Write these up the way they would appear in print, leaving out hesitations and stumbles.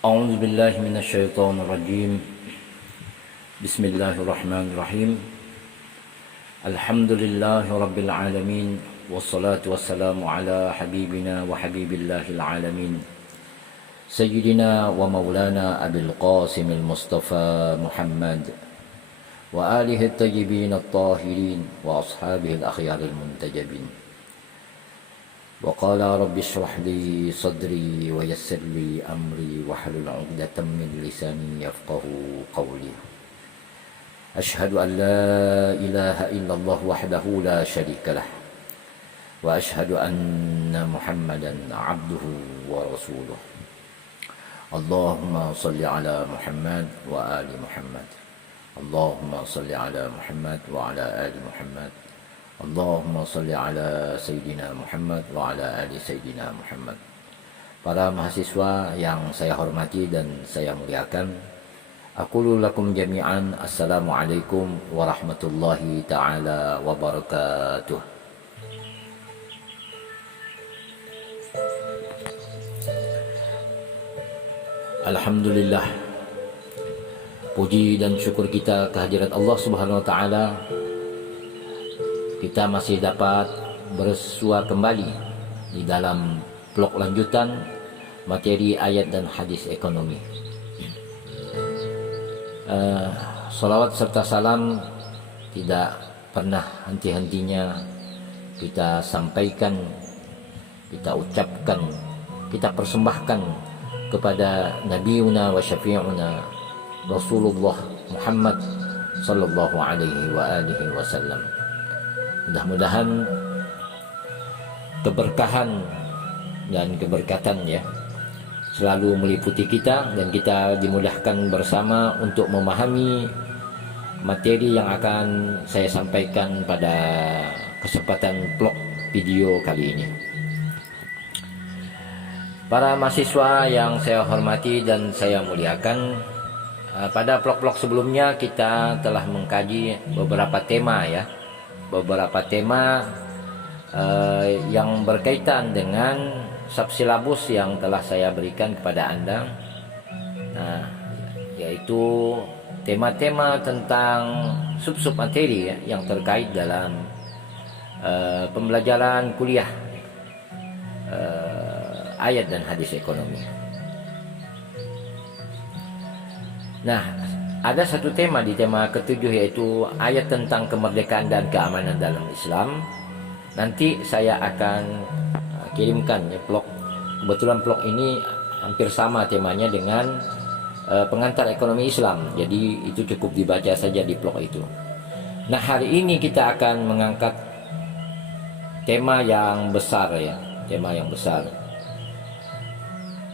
أعوذ بالله من الشيطان الرجيم. بسم الله الرحمن الرحيم. الحمد لله رب العالمين، والصلاة والسلام على حبيبنا وحبيب الله العالمين سيدنا ومولانا أبي القاسم المصطفى محمد وآله الطيبين الطاهرين وأصحابه الأخيار المنتجبين. وقال رب اشرح لي صدري ويسر لي أمري واحلل عقدة من لساني يفقه قولي. أشهد أن لا إله إلا الله وحده لا شريك له، وأشهد أن محمدا عبده ورسوله. اللهم صل على محمد وآل محمد. اللهم صل على محمد وعلى آل محمد. Allahumma salli ala Sayyidina Muhammad wa ala ali Sayyidina Muhammad. Para mahasiswa yang saya hormati dan saya muliakan, aqulu lakum jami'an assalamualaikum warahmatullahi ta'ala wabarakatuh. Alhamdulillah, puji dan syukur kita kehadirat Allah Subhanahu wa ta'ala. Kita masih dapat bersua kembali di dalam blok lanjutan materi ayat dan hadis ekonomi. Salawat serta salam tidak pernah henti-hentinya kita sampaikan, kita ucapkan, kita persembahkan kepada Nabiuna wa Syafi'una Rasulullah Muhammad sallallahu alaihi wa alihi wasallam. Mudah-mudahan keberkahan dan keberkatan selalu meliputi kita dan kita dimudahkan bersama untuk memahami materi yang akan saya sampaikan pada kesempatan vlog video kali ini. Para mahasiswa yang saya hormati dan saya muliakan, pada vlog-vlog sebelumnya kita telah mengkaji beberapa tema yang berkaitan dengan subsilabus yang telah saya berikan kepada Anda. Nah, yaitu tema-tema tentang sub-sub materi yang terkait dalam pembelajaran kuliah ayat dan hadis ekonomi. Nah, ada satu tema di tema ketujuh, yaitu ayat tentang kemerdekaan dan keamanan dalam Islam. Nanti saya akan kirimkan vlog. Kebetulan vlog ini hampir sama temanya dengan pengantar ekonomi Islam. Jadi itu cukup dibaca saja di vlog itu. Nah, hari ini kita akan mengangkat tema yang besar tema yang besar.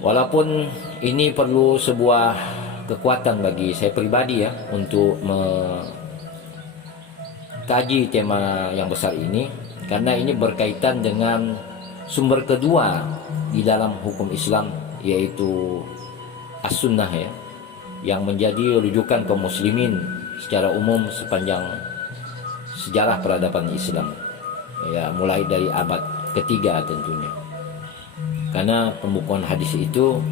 Walaupun ini perlu sebuah kekuatan bagi saya pribadi untuk mengkaji tema yang besar ini, karena ini berkaitan dengan sumber kedua di dalam hukum Islam, yaitu as-sunnah yang menjadi rujukan kaum muslimin secara umum sepanjang sejarah peradaban Islam, mulai dari abad ketiga tentunya, karena pembukuan hadis itu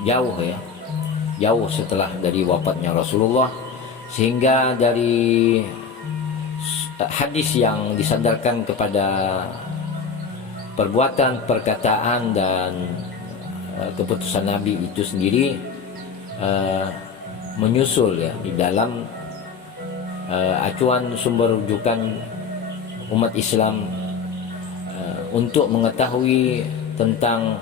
jauh setelah dari wafatnya Rasulullah, sehingga dari hadis yang disandarkan kepada perbuatan, perkataan dan keputusan Nabi itu sendiri menyusul di dalam acuan sumber rujukan umat Islam untuk mengetahui tentang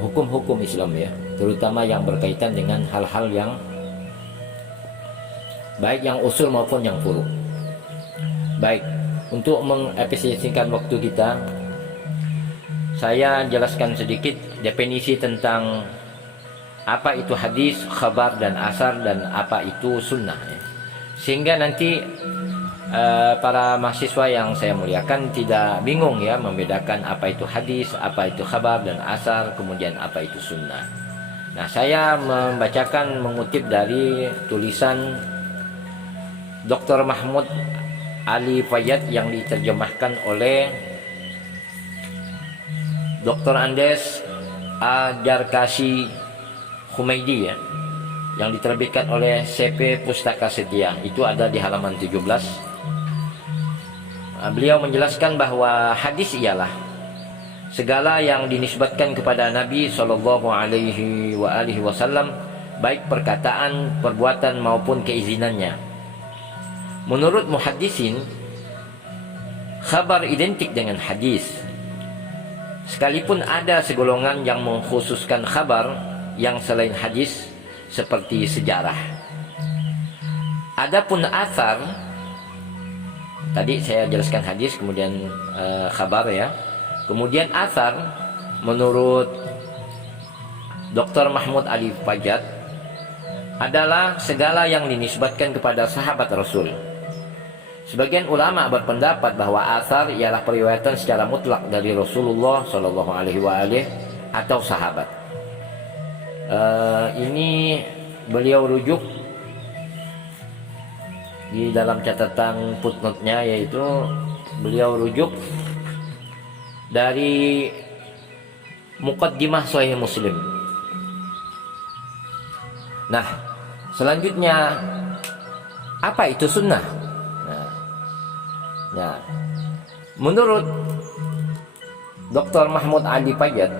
hukum-hukum Islam terutama yang berkaitan dengan hal-hal yang baik yang usul maupun yang furu'. Baik, untuk mengefisiensikan waktu kita, saya jelaskan sedikit definisi tentang apa itu hadis, khabar dan asar, dan apa itu sunnah, sehingga nanti para mahasiswa yang saya muliakan tidak bingung membedakan apa itu hadis, apa itu khabar dan asar, kemudian apa itu sunnah. Nah, saya mengutip dari tulisan Dr. Mahmud Ali Fayyad yang diterjemahkan oleh Dr. Andes Ajarkasi Humaidi ya, yang diterbitkan oleh CP Pustaka Setia. Itu ada di halaman 17. Beliau menjelaskan bahwa hadis ialah segala yang dinisbatkan kepada Nabi Shallallahu Alaihi Wasallam, baik perkataan, perbuatan maupun keizinannya. Menurut muhaddisin, khabar identik dengan hadis. Sekalipun ada segolongan yang mengkhususkan khabar yang selain hadis seperti sejarah. Adapun athar, tadi saya jelaskan hadis, kemudian khabar ya. Kemudian athar, menurut Dr. Mahmud Ali Fajat, adalah segala yang dinisbatkan kepada sahabat Rasul. Sebagian ulama berpendapat bahwa athar ialah periwayatan secara mutlak dari Rasulullah Shallallahu Alaihi Wasallam atau sahabat. Ini beliau rujuk di dalam catatan footnote-nya, yaitu beliau rujuk dari Muqaddimah Sahih Muslim. Nah, selanjutnya apa itu sunnah? Nah, menurut Dr. Mahmud Ali Fajat,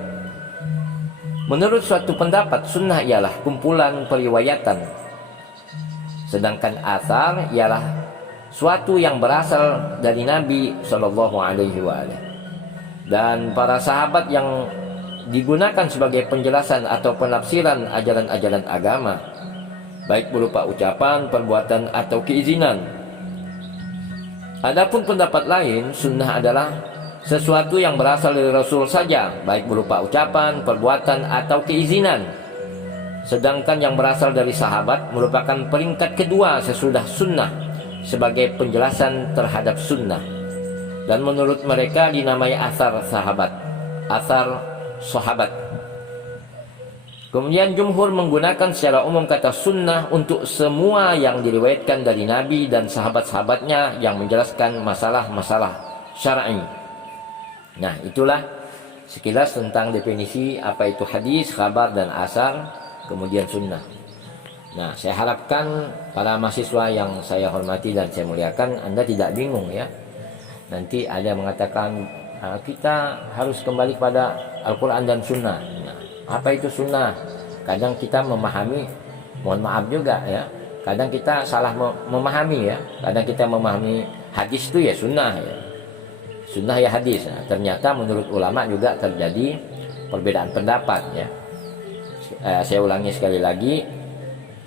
menurut suatu pendapat, sunnah ialah kumpulan periwayatan, sedangkan athar ialah suatu yang berasal dari Nabi Shallallahu Alaihi Wasallam dan para sahabat yang digunakan sebagai penjelasan atau penafsiran ajaran-ajaran agama, baik berupa ucapan, perbuatan, atau keizinan. Adapun pendapat lain, sunnah adalah sesuatu yang berasal dari Rasul saja, baik berupa ucapan, perbuatan, atau keizinan. Sedangkan yang berasal dari sahabat merupakan peringkat kedua sesudah sunnah sebagai penjelasan terhadap sunnah. Dan menurut mereka dinamai athar sahabat, athar sahabat. Kemudian jumhur menggunakan secara umum kata sunnah untuk semua yang diriwayatkan dari Nabi dan sahabat-sahabatnya yang menjelaskan masalah-masalah syar'i. Nah, itulah sekilas tentang definisi apa itu hadis, khabar, dan asar, kemudian sunnah. Nah, saya harapkan para mahasiswa yang saya hormati dan saya muliakan, Anda tidak bingung ya. Nanti ada yang mengatakan kita harus kembali pada Al-Quran dan sunnah. Nah, apa itu sunnah? Kadang kita memahami, mohon maaf juga ya, kadang kita salah memahami ya. Kadang kita memahami hadis itu ya sunnah ya, sunnah ya hadis. Nah, ternyata menurut ulama juga terjadi perbedaan pendapat ya. Saya ulangi sekali lagi,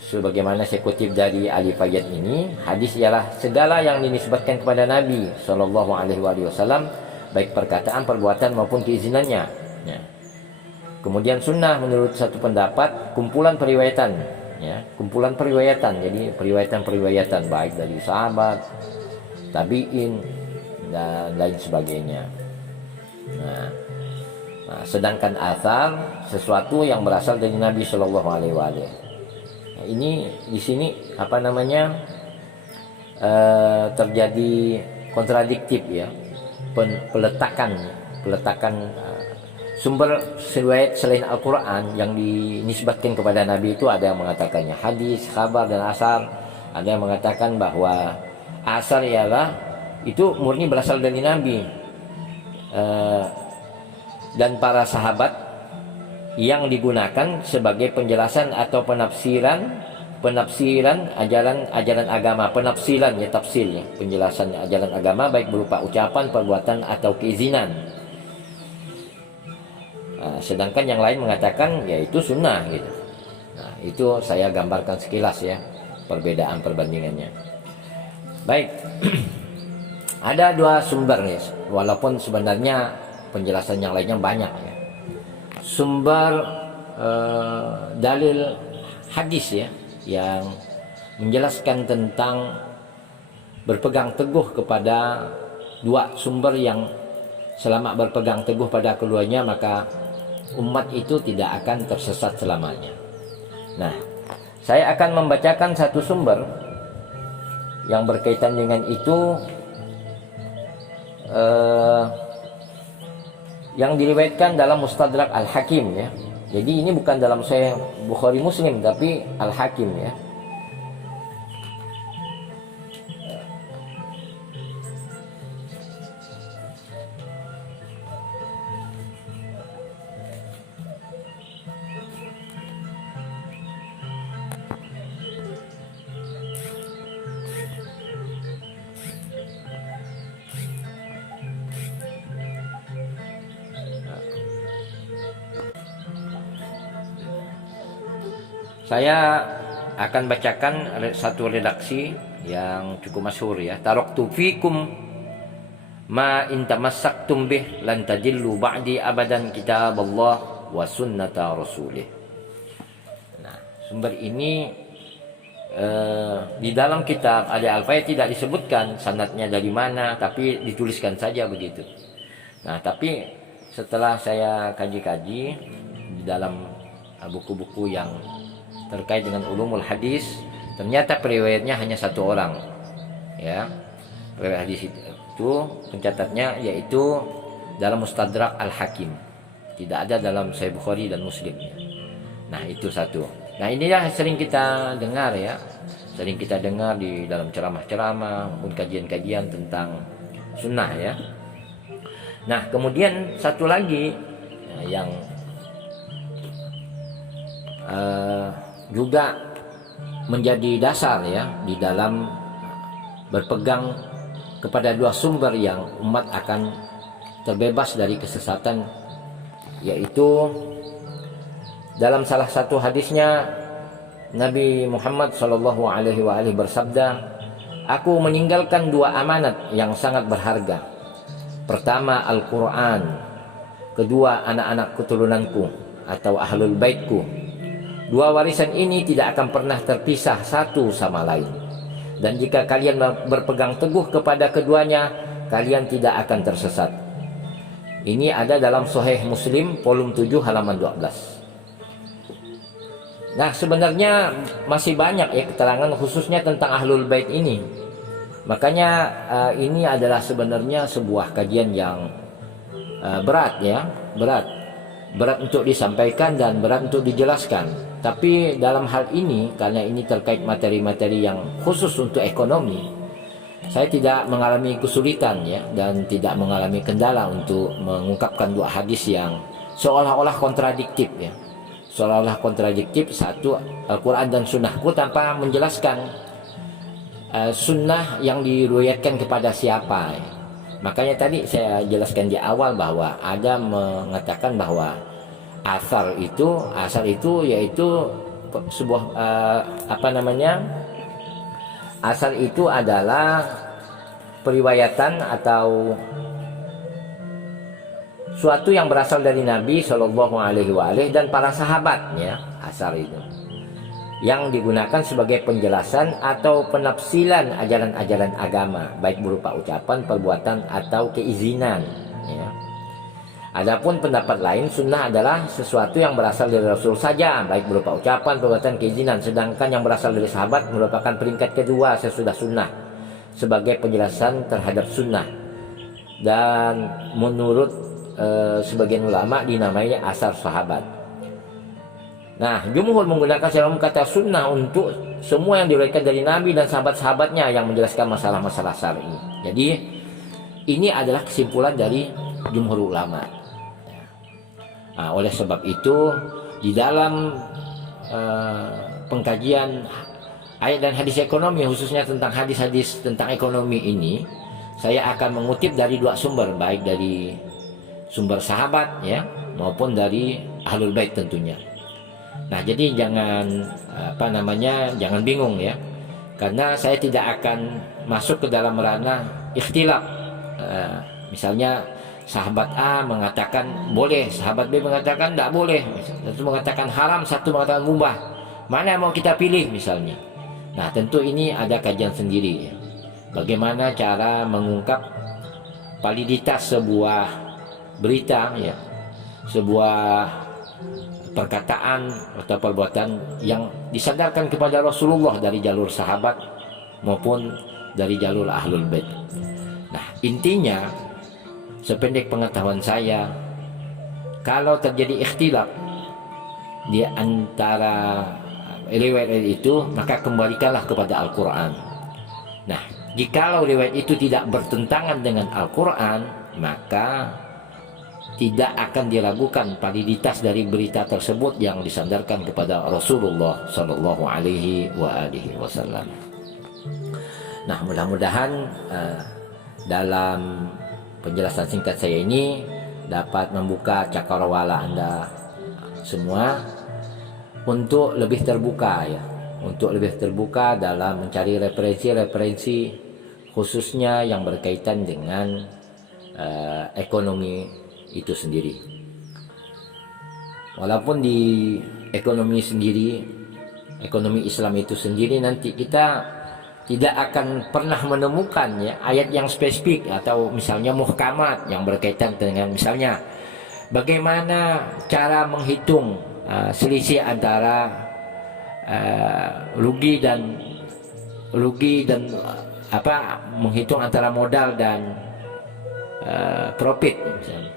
sebagaimana saya kutip dari Ali Fajat ini, hadis ialah segala yang dinisbatkan kepada Nabi Shallallahu Alaihi Wasallam, baik perkataan, perbuatan maupun keizinannya ya. Kemudian sunnah menurut satu pendapat kumpulan periwayatan ya, kumpulan periwayatan. Jadi periwayatan baik dari sahabat, tabi'in, dan lain sebagainya. Nah, sedangkan athar sesuatu yang berasal dari Nabi Shallallahu Alaihi Wasallam. Nah, ini di sini apa namanya terjadi kontradiktif ya, peletakan sumber riwayat selain Al-Quran yang dinisbatkan kepada Nabi itu ada yang mengatakannya hadis, khabar, dan asar. Ada yang mengatakan bahwa asar ialah itu murni berasal dari Nabi dan para sahabat yang digunakan sebagai penjelasan atau penafsiran ajaran agama, penafsiran ya, tafsir ya, penjelasan ajaran agama baik berupa ucapan, perbuatan, atau keizinan. Sedangkan yang lain mengatakan yaitu sunnah gitu. Nah, itu saya gambarkan sekilas ya perbedaan perbandingannya. Baik. Ada dua sumber nih, walaupun sebenarnya penjelasan yang lainnya banyak ya. Sumber dalil hadis ya yang menjelaskan tentang berpegang teguh kepada dua sumber yang selama berpegang teguh pada keduanya maka umat itu tidak akan tersesat selamanya. Nah, saya akan membacakan satu sumber yang berkaitan dengan itu. yang diriwayatkan dalam Mustadrak Al-Hakim ya. Jadi ini bukan dalam Sahih Bukhari Muslim tapi Al-Hakim ya. Saya akan bacakan satu redaksi yang cukup masyhur ya. Taraktu fikum ma in tamassaktum bih lan tadillu ba'di abadan kitaballah wa sunnata rasulih. Nah, sumber ini di dalam kitab ada Al-Fath tidak disebutkan sanadnya dari mana, tapi dituliskan saja begitu. Nah, tapi setelah saya kaji-kaji di dalam buku-buku yang terkait dengan ulumul hadis, ternyata periwayatnya hanya satu orang ya. Periwayat hadis itu pencatatnya yaitu dalam Mustadrak Al-Hakim, tidak ada dalam Sahih Bukhari dan Muslim ya. Nah, itu satu. Nah, inilah sering kita dengar ya, sering kita dengar di dalam ceramah-ceramah maupun kajian-kajian tentang sunnah ya. Nah, kemudian satu lagi yang juga menjadi dasar ya di dalam berpegang kepada dua sumber yang umat akan terbebas dari kesesatan, yaitu dalam salah satu hadisnya Nabi Muhammad SAW bersabda, "Aku meninggalkan dua amanat yang sangat berharga. Pertama Al-Quran, kedua anak-anak keturunanku atau ahlul baitku. Dua warisan ini tidak akan pernah terpisah satu sama lain. Dan jika kalian berpegang teguh kepada keduanya, kalian tidak akan tersesat." Ini ada dalam Sahih Muslim volume 7 halaman 12. Nah, sebenarnya masih banyak ya keterangan khususnya tentang ahlul bait ini. Makanya ini adalah sebenarnya sebuah kajian yang berat ya, berat untuk disampaikan dan berat untuk dijelaskan. Tapi dalam hal ini, karena ini terkait materi-materi yang khusus untuk ekonomi, saya tidak mengalami kesulitan ya, dan tidak mengalami kendala untuk mengungkapkan dua hadis yang seolah-olah kontradiktif ya. Seolah-olah kontradiktif, satu Al-Quran dan Sunnahku, tanpa menjelaskan sunnah yang diriwayatkan kepada siapa ya. Makanya tadi saya jelaskan di awal bahwa ada mengatakan bahwa asar itu yaitu sebuah asar itu adalah periwayatan atau suatu yang berasal dari Nabi SAW dan para sahabatnya. Asar itu yang digunakan sebagai penjelasan atau penafsilan ajaran-ajaran agama, baik berupa ucapan, perbuatan, atau keizinan ya. Adapun pendapat lain, sunnah adalah sesuatu yang berasal dari Rasul saja, baik berupa ucapan, perbuatan, keizinan. Sedangkan yang berasal dari sahabat merupakan peringkat kedua sesudah sunnah sebagai penjelasan terhadap sunnah. Dan menurut sebagian ulama dinamai asar sahabat. Nah, jumhur menggunakan secara umum kata sunnah untuk semua yang diriwayatkan dari Nabi dan sahabat-sahabatnya yang menjelaskan masalah-masalah syar'i. Jadi ini adalah kesimpulan dari jumhur ulama. Nah, oleh sebab itu di dalam pengkajian ayat dan hadis ekonomi, khususnya tentang hadis-hadis tentang ekonomi ini, saya akan mengutip dari dua sumber, baik dari sumber sahabat ya maupun dari ahlul bait tentunya. Nah, jadi jangan jangan bingung ya, karena saya tidak akan masuk ke dalam ranah ikhtilaf. Misalnya sahabat A mengatakan boleh, sahabat B mengatakan tidak boleh, satu mengatakan haram, satu mengatakan mubah. Mana yang mau kita pilih misalnya? Nah, tentu ini ada kajian sendiri ya. Bagaimana cara mengungkap validitas sebuah berita ya, sebuah perkataan atau perbuatan yang disandarkan kepada Rasulullah dari jalur sahabat maupun dari jalur ahlul bait. Nah, intinya sependek pengetahuan saya, kalau terjadi ikhtilaf di antara riwayat itu, maka kembalikanlah kepada Al-Quran. Nah, jikalau riwayat itu tidak bertentangan dengan Al-Quran, maka tidak akan diragukan validitas dari berita tersebut yang disandarkan kepada Rasulullah Shallallahu Alaihi Wasallam. Nah, mudah-mudahan dalam penjelasan singkat saya ini dapat membuka cakrawala Anda semua untuk lebih terbuka ya, untuk lebih terbuka dalam mencari referensi-referensi khususnya yang berkaitan dengan ekonomi itu sendiri. Walaupun di ekonomi sendiri, ekonomi Islam itu sendiri, nanti kita tidak akan pernah menemukan ya ayat yang spesifik atau misalnya muhkamat yang berkaitan dengan misalnya bagaimana cara menghitung selisih antara rugi dan menghitung antara modal dan profit misalnya.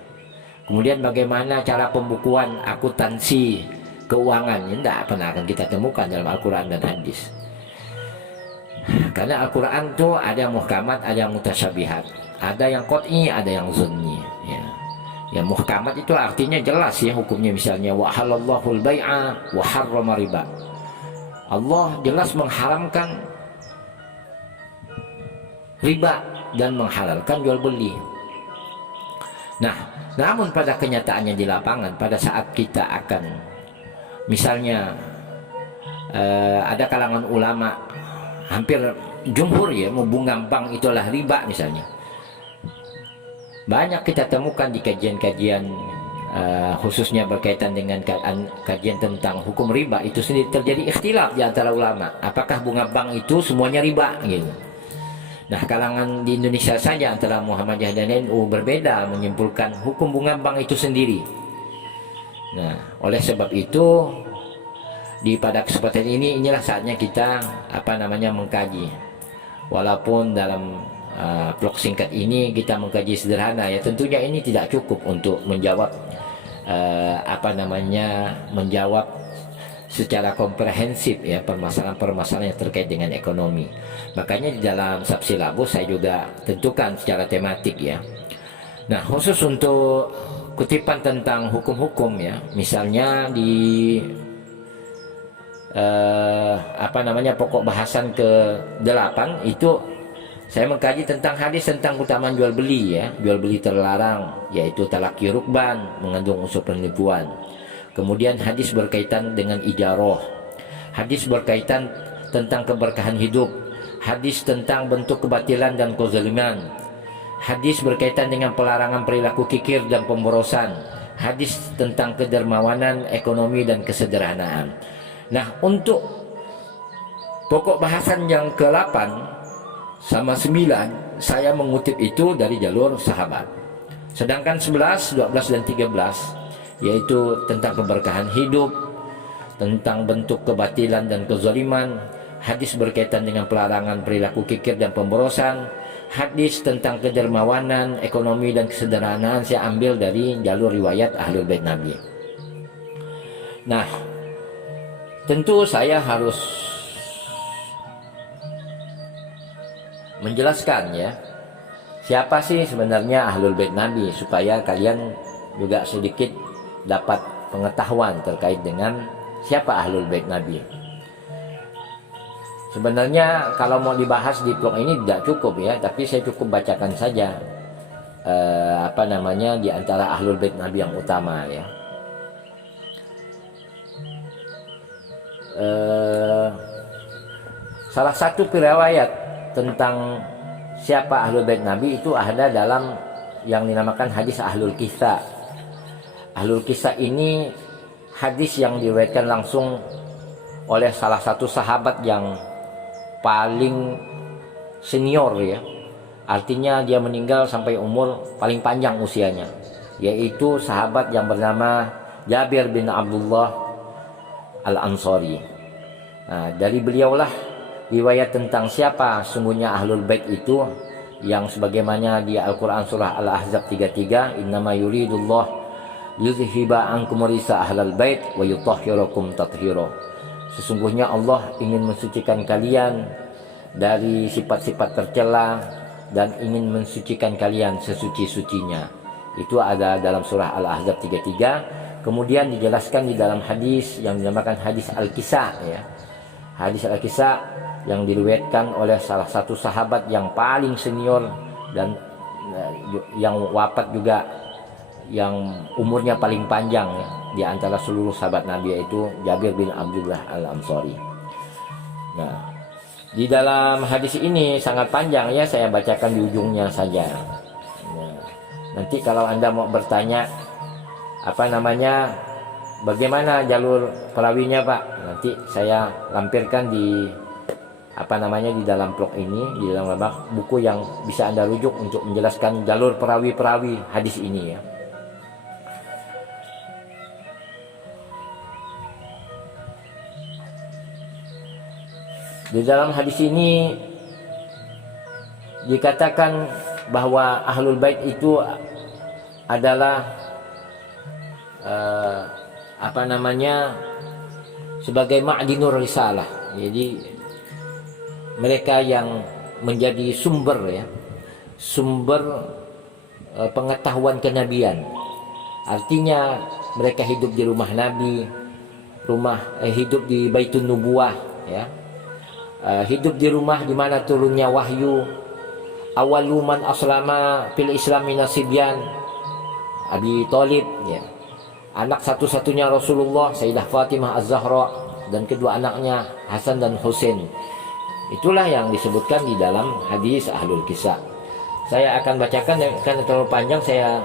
Kemudian bagaimana cara pembukuan akuntansi keuangan, ini tidak pernah akan kita temukan dalam Al-Quran dan hadis. Karena Al-Quran itu ada yang muhkamat, ada yang mutasyabihat, ada yang qat'i, ada yang zunni ya. Yang muhkamat itu artinya jelas ya hukumnya, misalnya wa halallahul bai'a wa harrama riba. Allah jelas mengharamkan riba dan menghalalkan jual beli. Nah, namun pada kenyataannya di lapangan, pada saat kita akan misalnya ada kalangan ulama hampir jumhur ya bunga bank itulah riba misalnya. Banyak kita temukan di kajian-kajian khususnya berkaitan dengan kajian tentang hukum riba itu sendiri terjadi ikhtilaf di antara ulama. Apakah bunga bank itu semuanya riba gitu. Nah, kalangan di Indonesia saja antara Muhammadiyah dan NU berbeda menyimpulkan hukum bunga bank itu sendiri. Nah, oleh sebab itu pada kesempatan inilah saatnya kita mengkaji. Walaupun dalam vlog singkat ini kita mengkaji sederhana ya, tentunya ini tidak cukup untuk menjawab menjawab secara komprehensif ya permasalahan-permasalahan yang terkait dengan ekonomi. Makanya di dalam subsilabus saya juga tentukan secara tematik ya. Nah, khusus untuk kutipan tentang hukum-hukum ya, misalnya di pokok bahasan ke-8 itu saya mengkaji tentang hadis tentang keutamaan jual beli ya. Jual beli terlarang yaitu talaqi rukban, mengandung unsur penipuan. Kemudian hadis berkaitan dengan ijarah, hadis berkaitan tentang keberkahan hidup, hadis tentang bentuk kebatilan dan kezaliman, hadis berkaitan dengan pelarangan perilaku kikir dan pemborosan, hadis tentang kedermawanan ekonomi dan kesederhanaan. Nah, untuk pokok bahasan yang ke-8 sama 9 saya mengutip itu dari jalur sahabat. Sedangkan 11, 12 dan 13 yaitu tentang keberkahan hidup, tentang bentuk kebatilan dan kezaliman, hadis berkaitan dengan pelarangan perilaku kikir dan pemborosan, hadis tentang kedermawanan ekonomi dan kesederhanaan saya ambil dari jalur riwayat Ahlul Bait Nabi. Nah, tentu saya harus menjelaskan ya, siapa sih sebenarnya Ahlul Bait Nabi, supaya kalian juga sedikit dapat pengetahuan terkait dengan siapa Ahlul Bait Nabi. Sebenarnya kalau mau dibahas di vlog ini tidak cukup ya, tapi saya cukup bacakan saja di antara Ahlul Bait Nabi yang utama ya. Salah satu riwayat tentang siapa Ahlul Bait Nabi itu ada dalam yang dinamakan hadis Ahlul Kisah. Ahlul Kisah ini hadis yang diriwayatkan langsung oleh salah satu sahabat yang paling senior ya. Artinya dia meninggal sampai umur paling panjang usianya, yaitu sahabat yang bernama Jabir bin Abdullah Al-Ansari. Nah, dari beliaulah riwayat tentang siapa sungguhnya Ahlul Bait itu, yang sebagaimana di Al-Quran surah Al-Ahzab 33, innama yuridullah yuzhiba ankum risa ahlal bait wa yutahhirakum tathira. Sesungguhnya Allah ingin mensucikan kalian dari sifat-sifat tercela dan ingin mensucikan kalian sesuci-sucinya. Itu ada dalam surah Al-Ahzab 33. Kemudian dijelaskan di dalam hadis yang dinamakan hadis Al-Kisa ya. Hadis Al-Kisa yang diriwayatkan oleh salah satu sahabat yang paling senior dan yang wafat juga, yang umurnya paling panjang ya, di antara seluruh sahabat Nabi, yaitu Jabir bin Abdullah Al-Ansari. Nah, di dalam hadis ini sangat panjang ya, saya bacakan di ujungnya saja. Nah, nanti kalau Anda mau bertanya bagaimana jalur perawinya Pak, nanti saya lampirkan di di dalam blog ini, di dalam buku yang bisa Anda rujuk untuk menjelaskan jalur perawi-perawi hadis ini ya. Di dalam hadis ini dikatakan bahwa Ahlul Bait itu adalah sebagai ma'dinur risalah. Jadi mereka yang menjadi sumber pengetahuan kenabian. Artinya mereka hidup di rumah Nabi, hidup di Baitun Nubuwah ya. Hidup di rumah di mana turunnya wahyu. Awaluman aslama fil islami nasibyan Abi Thalib ya. Anak satu-satunya Rasulullah, Sayyidah Fatimah Az-Zahra, dan kedua anaknya Hasan dan Husain. Itulah yang disebutkan di dalam hadis Ahlul Kisah. Saya akan bacakan karena terlalu panjang, saya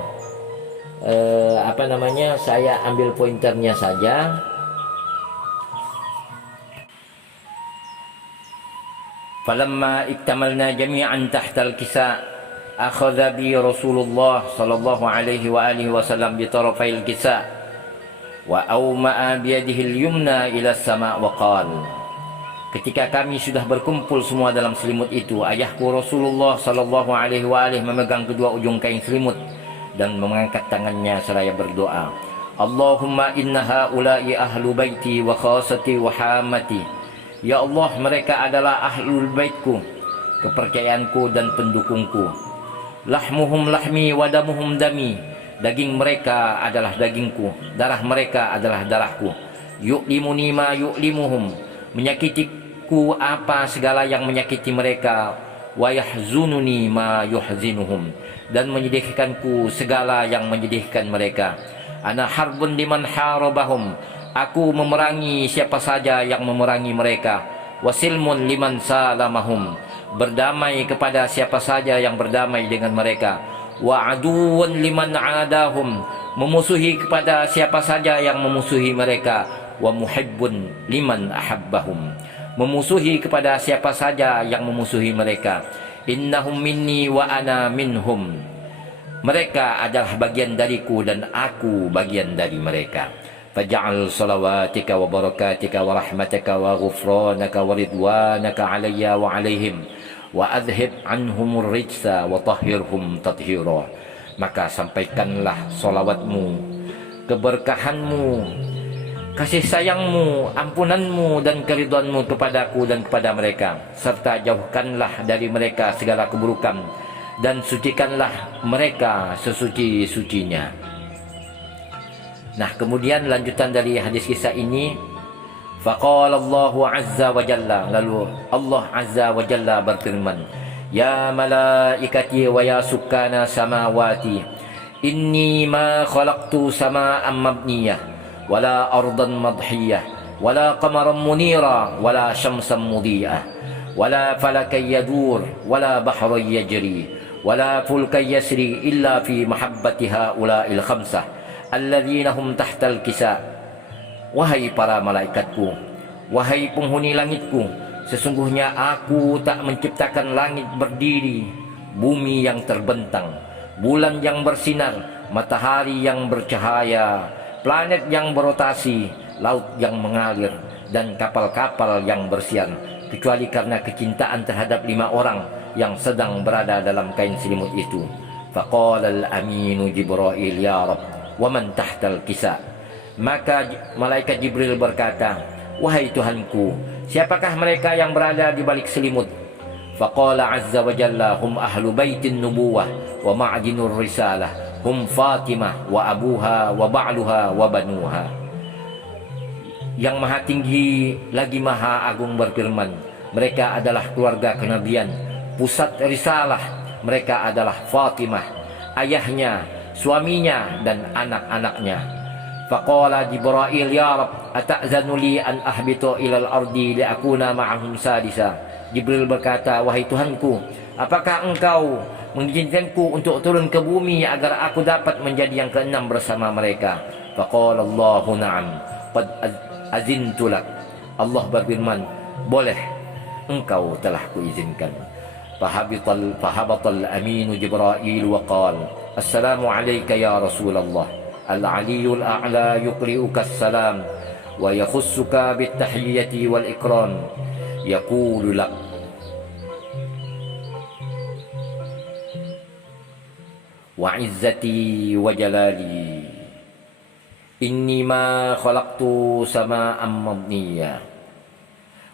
saya ambil pointernya saja. Falamma iktamalna jami'an tahtal kisa akhadha bi Rasulullah sallallahu alaihi wa alihi wasallam bi tarafail kisa wa awma'a bi yadihi al-yumna ila as-sama' wa qala. Ketika kami sudah berkumpul semua dalam selimut itu, ayahku Rasulullah sallallahu alaihi wa alihi memegang kedua ujung kain selimut dan mengangkat tangannya seraya berdoa, Allahumma inna haula'i ahlu baiti wa khasati wa hamati. Ya Allah, mereka adalah ahlul baitku, kepercayaanku dan pendukungku. Lahmuhum lahmi wa damuhum dami. Daging mereka adalah dagingku, darah mereka adalah darahku. Yu'limuni ma yu'limuhum. Menyakitiku apa segala yang menyakiti mereka. Wa yahzununi ma yuhzinuhum. Dan menyedihkanku segala yang menyedihkan mereka. Ana harbun liman harabahum. Aku memerangi siapa saja yang memerangi mereka. Wasilmun liman salamahum. Berdamai kepada siapa saja yang berdamai dengan mereka. Wa aduun liman adahum. Memusuhi kepada siapa saja yang memusuhi mereka. Wa muhibbun liman ahabbahum. Memusuhi kepada siapa saja yang memusuhi mereka. Innahum minni wa ana minhum. Mereka adalah bagian dariku dan aku bagian dari mereka. Faj'al salawatika wa barakatika wa rahmataka wa ghufranaka wa ridwanaka alayya wa alaihim wa adhib anhumur rijsa wa tahhirhum tathira. Maka sampaikanlah salawatmu, keberkahanmu, kasih sayangmu, ampunanmu dan keridhaanmu kepadaku dan kepada mereka, serta jauhkanlah dari mereka segala keburukan dan sucikanlah mereka sesuci-sucinya. Nah, kemudian lanjutan dari hadis kisah ini, faqala Allahu azza wa jalla, lalu Allah azza wa jalla berfirman, ya malaikati wa ya sukkana samawati, inni ma khalaqtu sama'an mabniyah wala ardan madhiyah wala qamaran munira wala syamsan mudiyah wala falakan yadur wala bahran yajri wala fulkan yasri illa fi mahabbati haula'il khamsah alladzina hum tahtal kisa. Wahai para malaikatku, wahai penghuni langitku, sesungguhnya aku tak menciptakan langit berdiri, bumi yang terbentang, bulan yang bersinar, matahari yang bercahaya, planet yang berotasi, laut yang mengalir, dan kapal-kapal yang bersiar, kecuali karena kecintaan terhadap 5 orang yang sedang berada dalam kain selimut itu. Faqala al-aminu Jibril, ya Rabb, wa man tahtal kisa. Maka malaikat Jibril berkata, wahai Tuhanku, siapakah mereka yang berada di balik selimut? Faqala azza wa jalla, hum ahlu baitin nubuwah wa ma'dinur risalah, hum Fatimah wa abuha wa ba'luha wa banuha. Yang maha tinggi lagi maha agung berfirman, mereka adalah keluarga kenabian, pusat risalah mereka adalah Fatimah, ayahnya, suaminya dan anak-anaknya. Faqala Jibril, ya Rab, ata'zanu li an ahbitu ilal ardi liakuna ma'ahum sadisa. Jibril berkata, wahai Tuhanku, apakah engkau mengizinkanku untuk turun ke bumi agar aku dapat menjadi yang keenam bersama mereka? Faqala Allahu na'am, qad azintu lak. Allah berfirman, boleh, engkau telah kuizinkan. Fahabatal aminu Jibril wa qala, assalamu alayka ya Rasulullah. Al-aliyul a'la yuqri'uka as-salam wa yakhussuka bit-tahiyyati wal-ikram. Yaqulu lak, wa izzati wa jalali, inni ma khalaqtu sama'an mabniyya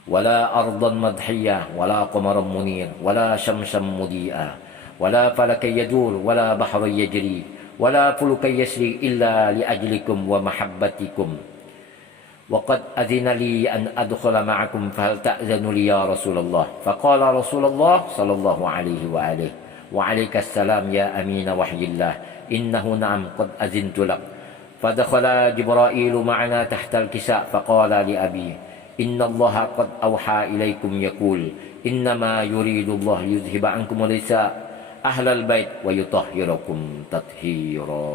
wala ardan madhiyya wala qamaran munir wala syamsan mudi'a wala falakan yadur wala bahran yajri wala fulukan yasri illa li ajlikum wa mahabbatikum. Wa qad adhina li an adkhula ma'akum fahal ta'zanu li ya Rasulullah. Faqala Rasulullah sallallahu alaihi wa alihi wa alaikas salam ya amina wahyillah, innahu na'am qad azintu lak. Fadakhala Jibril ma'ana tahta al-kisa' faqala li abi, inna allaha qad awha ilaikum yaqul, innama yuridu Allah yudhhiba ankum risa ahlal bait wa yutahhirakum tathhira.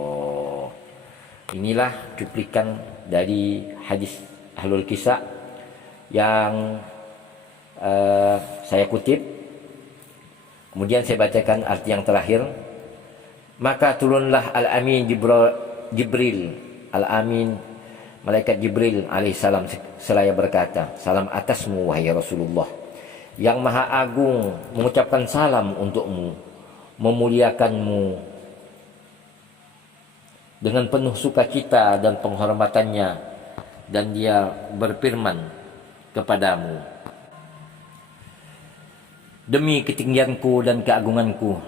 Inilah cuplikan dari hadis Ahlul Kisah yang saya kutip. Kemudian saya bacakan arti yang terakhir. Maka turunlah Al-Amin Jibril, Al-Amin malaikat Jibril alaihissalam seraya berkata, salam atasmu wahai Rasulullah. Yang Maha Agung mengucapkan salam untukmu, memuliakanmu dengan penuh sukacita dan penghormatannya, dan dia berfirman kepadamu, demi ketinggianku dan keagunganku,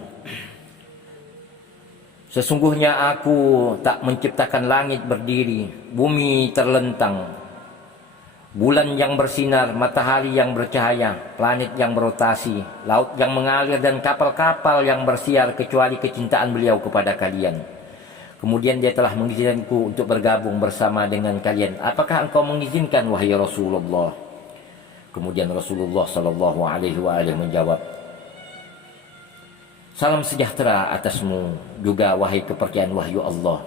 sesungguhnya aku tak menciptakan langit berdiri, bumi terlentang, bulan yang bersinar, matahari yang bercahaya, planet yang berotasi, laut yang mengalir, dan kapal-kapal yang bersiar kecuali kecintaan beliau kepada kalian. Kemudian dia telah mengizinkanku untuk bergabung bersama dengan kalian. Apakah engkau mengizinkan wahai Rasulullah? Kemudian Rasulullah sallallahu alaihi wasallam menjawab, salam sejahtera atasmu juga wahai kepercayaan wahyu Allah.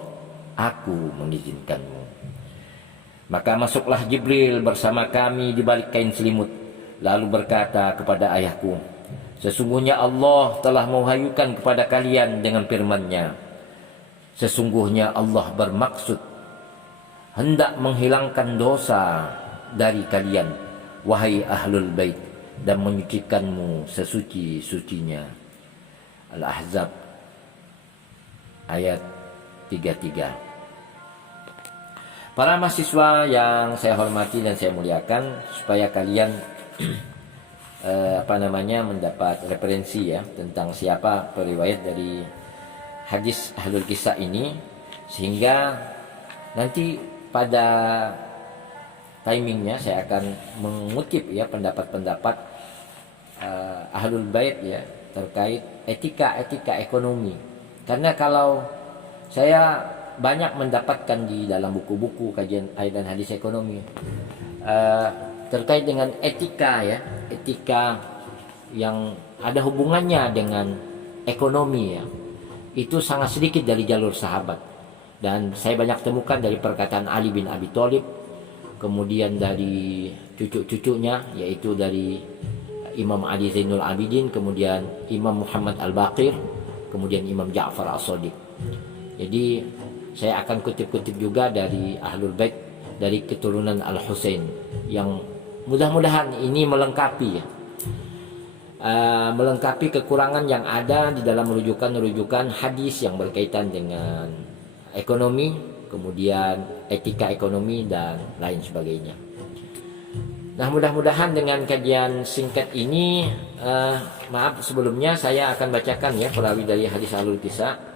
Aku mengizinkanmu. Maka masuklah Jibril bersama kami di balik kain selimut, lalu berkata kepada ayahku, sesungguhnya Allah telah mewahyukan kepada kalian dengan firman-Nya, sesungguhnya Allah bermaksud hendak menghilangkan dosa dari kalian, wahai ahlul bait, dan menyucikanmu sesuci-sucinya. Al-Ahzab ayat 33. Para mahasiswa yang saya hormati dan saya muliakan, supaya kalian mendapat referensi ya tentang siapa periwayat dari hadis Ahlul Kisah ini, sehingga nanti pada timingnya saya akan mengutip ya pendapat-pendapat Ahlul Bait ya terkait etika ekonomi. Karena kalau saya banyak mendapatkan di dalam buku-buku kajian ayat dan hadis ekonomi terkait dengan etika yang ada hubungannya dengan ekonomi ya, itu sangat sedikit dari jalur sahabat. Dan saya banyak temukan dari perkataan Ali bin Abi Thalib, kemudian dari cucu-cucunya yaitu dari Imam Ali Zainul Abidin, kemudian Imam Muhammad Al-Baqir, kemudian Imam Ja'far As-Shadiq. Jadi saya akan kutip-kutip juga dari Ahlul Bait, dari keturunan Al-Husain, yang mudah-mudahan ini melengkapi ya, melengkapi kekurangan yang ada di dalam rujukan-rujukan hadis yang berkaitan dengan ekonomi, kemudian etika ekonomi dan lain sebagainya. Nah, mudah-mudahan dengan kajian singkat ini, maaf sebelumnya saya akan bacakan ya perawi dari hadis Ahlul Kisah.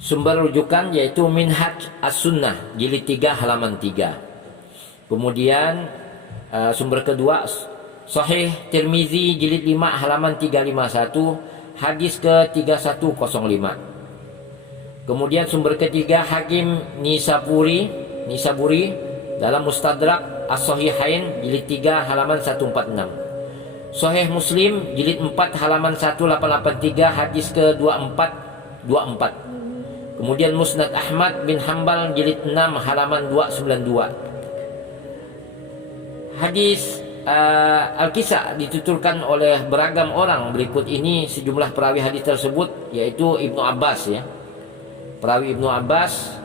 Sumber rujukan yaitu Minhaj As-Sunnah jilid 3 halaman 3. Kemudian sumber kedua Sahih Tirmizi jilid 5 halaman 351 hadis ke 3105. Kemudian sumber ketiga Hakim Nisaburi dalam Mustadrak As-Sahihain jilid 3 halaman 146. Sahih Muslim jilid 4 halaman 1883 hadis ke 2424. Kemudian Musnad Ahmad bin Hambal jilid 6 halaman 292. Hadis Al-Kisah dituturkan oleh beragam orang. Berikut ini sejumlah perawi hadis tersebut, yaitu Ibnu Abbas ya. Perawi Ibnu Abbas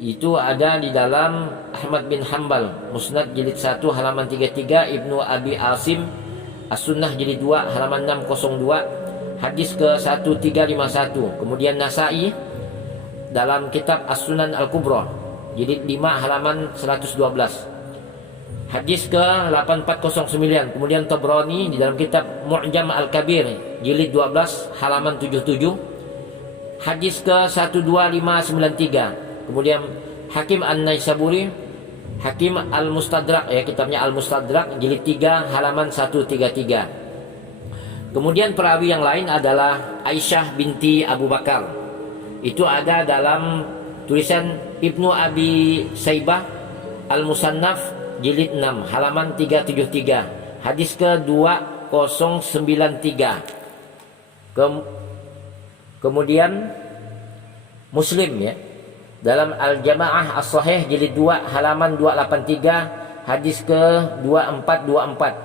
itu ada di dalam Ahmad bin Hambal, Musnad jilid 1 halaman 33, Ibnu Abi Asim As-Sunnah jilid 2 halaman 602 hadis ke 1351. Kemudian Nasai dalam kitab As-Sunan Al-Kubra jilid 5 halaman 112 hadis ke 8409. Kemudian Tabrani di dalam kitab Mu'jam Al-Kabir jilid 12 halaman 77 hadis ke 12593. Kemudian Hakim An-Naisaburi, Hakim Al-Mustadrak ya, kitabnya Al-Mustadrak jilid 3 halaman 133. Kemudian perawi yang lain adalah Aisyah binti Abu Bakar. Itu ada dalam tulisan Ibnu Abi Saibah Al-Musannaf jilid 6 halaman 373 hadis ke 2093. Kemudian Muslim ya, dalam Al-Jamaah As-Sahih jilid 2 halaman 283 hadis ke 2424.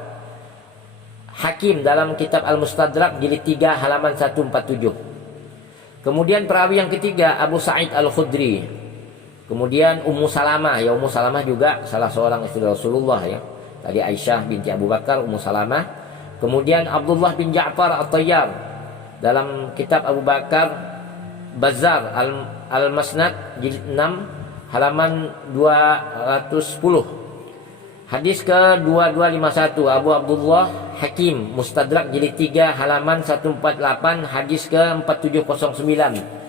Hakim dalam kitab Al-Mustadrak jilid 3 halaman 147. Kemudian perawi yang ketiga Abu Sa'id Al-Khudri. Kemudian Ummu Salamah ya, Ummu Salamah juga salah seorang istri Rasulullah ya. Tadi Aisyah binti Abu Bakar, Ummu Salamah. Kemudian Abdullah bin Ja'far At-Tayyar dalam kitab Abu Bakar Bazzar Al-Masnad jilid 6 halaman 210. Hadis ke 2251 Abu Abdullah Hakim Mustadrak jilid 3 halaman 148 hadis ke 4709.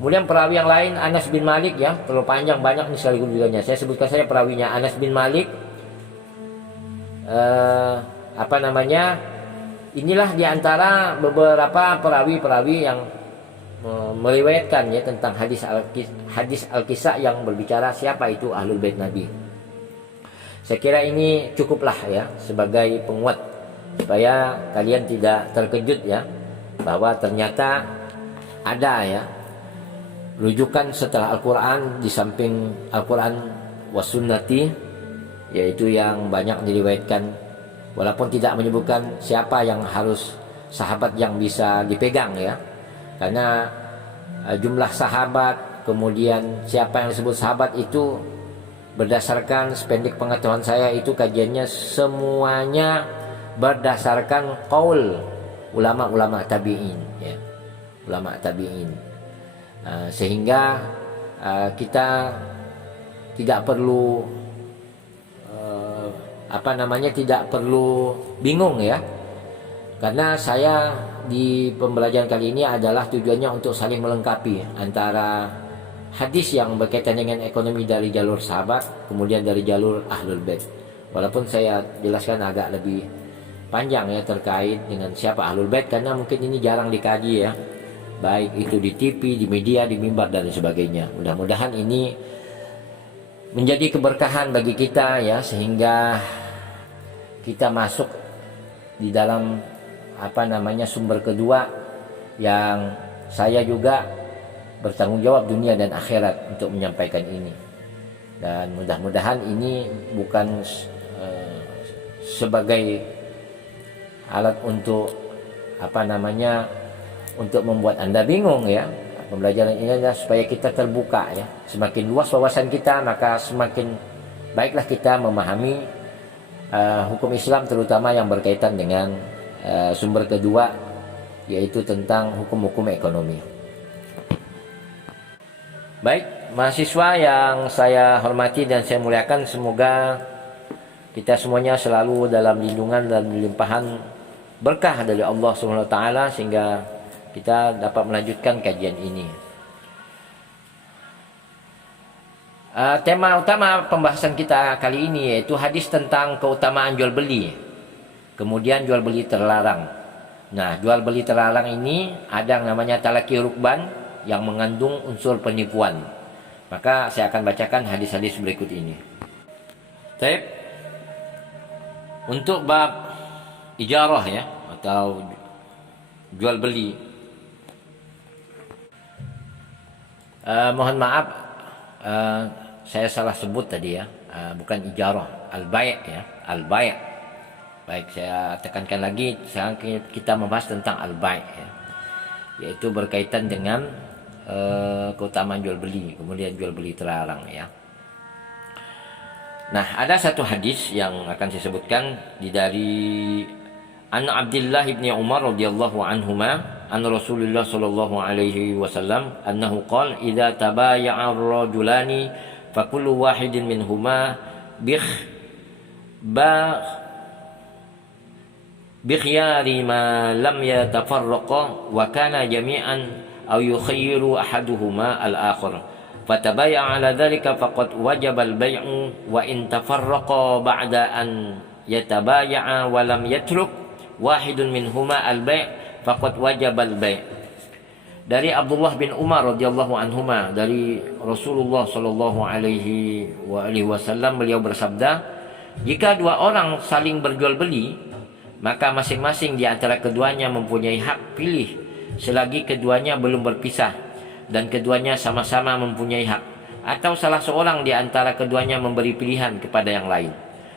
Kemudian perawi yang lain Anas bin Malik ya, terlalu panjang banyak ini sekaligus videonya. Saya sebutkan saja perawinya Anas bin Malik. Inilah diantara beberapa perawi-perawi yang meriwayatkan ya tentang hadis Al-Kisah yang berbicara siapa itu Ahlul Bait Nabi. Saya kira ini cukuplah ya sebagai penguat supaya kalian tidak terkejut ya bahwa ternyata ada ya rujukan setelah Al-Quran di samping Al-Quran wasunnati, yaitu yang banyak diriwayatkan walaupun tidak menyebutkan siapa yang harus sahabat yang bisa dipegang ya, karena jumlah sahabat kemudian siapa yang disebut sahabat itu berdasarkan sependek pengetahuan saya itu kajiannya semuanya berdasarkan qaul ulama-ulama tabi'in ya, ulama tabi'in. Sehingga kita tidak perlu tidak perlu bingung ya, karena saya di pembelajaran kali ini adalah tujuannya untuk saling melengkapi antara hadis yang berkaitan dengan ekonomi dari jalur sahabat, kemudian dari jalur Ahlul Bait. Walaupun saya jelaskan agak lebih panjang ya terkait dengan siapa Ahlul Bait, karena mungkin ini jarang dikaji ya, baik itu di TV, di media, di mimbar dan sebagainya. Mudah-mudahan ini menjadi keberkahan bagi kita ya, sehingga kita masuk di dalam sumber kedua yang saya juga bertanggung jawab dunia dan akhirat untuk menyampaikan ini. Dan mudah-mudahan ini bukan sebagai alat untuk untuk membuat Anda bingung ya. Pembelajaran ini adalah supaya kita terbuka ya. Semakin luas wawasan kita, maka semakin baiklah kita memahami hukum Islam, terutama yang berkaitan dengan sumber kedua, yaitu tentang hukum-hukum ekonomi. Baik, mahasiswa yang saya hormati dan saya muliakan, semoga kita semuanya selalu dalam lindungan dan limpahan berkah dari Allah Subhanahu wa taala sehingga kita dapat melanjutkan kajian ini. Tema utama pembahasan kita kali ini yaitu hadis tentang keutamaan jual beli. Kemudian jual beli terlarang. Nah, jual beli terlarang ini ada yang namanya talaki rukban yang mengandung unsur penipuan. Maka saya akan bacakan hadis-hadis berikut ini. Baik. Untuk bab ijarah ya atau jual beli. Mohon maaf saya salah sebut tadi ya. Bukan ijarah, al-bai' ya, al-bai'. Baik, saya tekankan lagi, sekarang kita membahas tentang al-bai' ya. Yaitu berkaitan dengan keutamaan jual beli, kemudian jual beli terlarang ya. Nah, ada satu hadis yang akan saya sebutkan dari An Abdullah bin Umar radhiyallahu anhuma an Rasulullah sallallahu alaihi wasallam annahu qala idza tabaya'a ar-rajulani fa kullu wahidin minhuma bikhyari ma lam yatafarraqa wa kana jami'an aw yukhayyiru ahaduhuma al-akhar fatabay'a ala dhalika faqad wajaba al-bay'u wa in tafarraqa ba'da an yatabay'a wa lam yatruk wahidun minhuma al-bay' faqad wajaba al-bay'. Dari Abdullah bin Umar radhiyallahu anhuma, dari Rasulullah sallallahu alaihi wasallam, beliau bersabda, jika dua orang saling berjual beli, maka masing-masing di antara keduanya mempunyai hak pilih selagi keduanya belum berpisah dan keduanya sama-sama mempunyai hak, atau salah seorang di antara keduanya memberi pilihan kepada yang lain.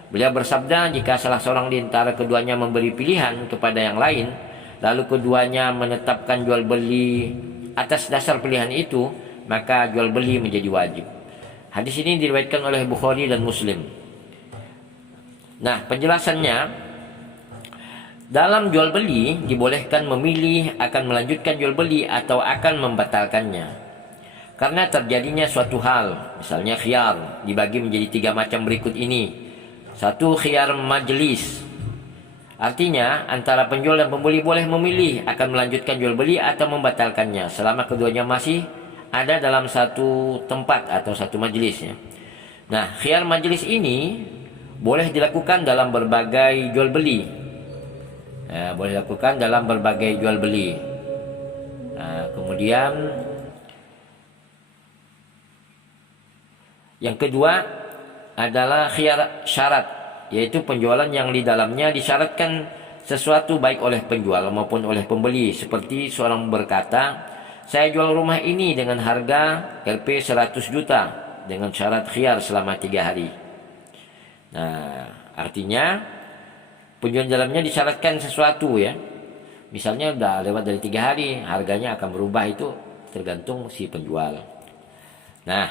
Beliau bersabda, jika salah seorang di antara keduanya memberi pilihan kepada yang lain, lalu keduanya menetapkan jual beli atas dasar pilihan itu, maka jual beli menjadi wajib. Hadis ini diriwayatkan oleh Bukhari dan Muslim. Nah, penjelasannya, dalam jual beli dibolehkan memilih akan melanjutkan jual beli atau akan membatalkannya. Karena terjadinya suatu hal, misalnya khiyar, dibagi menjadi 3 macam berikut ini. 1, khiyar majlis. Artinya antara penjual dan pembeli boleh memilih akan melanjutkan jual beli atau membatalkannya selama keduanya masih ada dalam satu tempat atau satu majlis ya. Nah, khiyar majlis ini boleh dilakukan dalam berbagai jual beli. Boleh dilakukan dalam berbagai jual beli. Kemudian yang kedua adalah khiyar syarat, yaitu penjualan yang di dalamnya disyaratkan sesuatu baik oleh penjual maupun oleh pembeli. Seperti seorang berkata, saya jual rumah ini dengan harga Rp 100 juta dengan syarat khiyar selama 3 hari. Nah, artinya penjualan dalamnya disyaratkan sesuatu ya. Misalnya udah lewat dari 3 hari, harganya akan berubah, itu tergantung si penjual. Nah,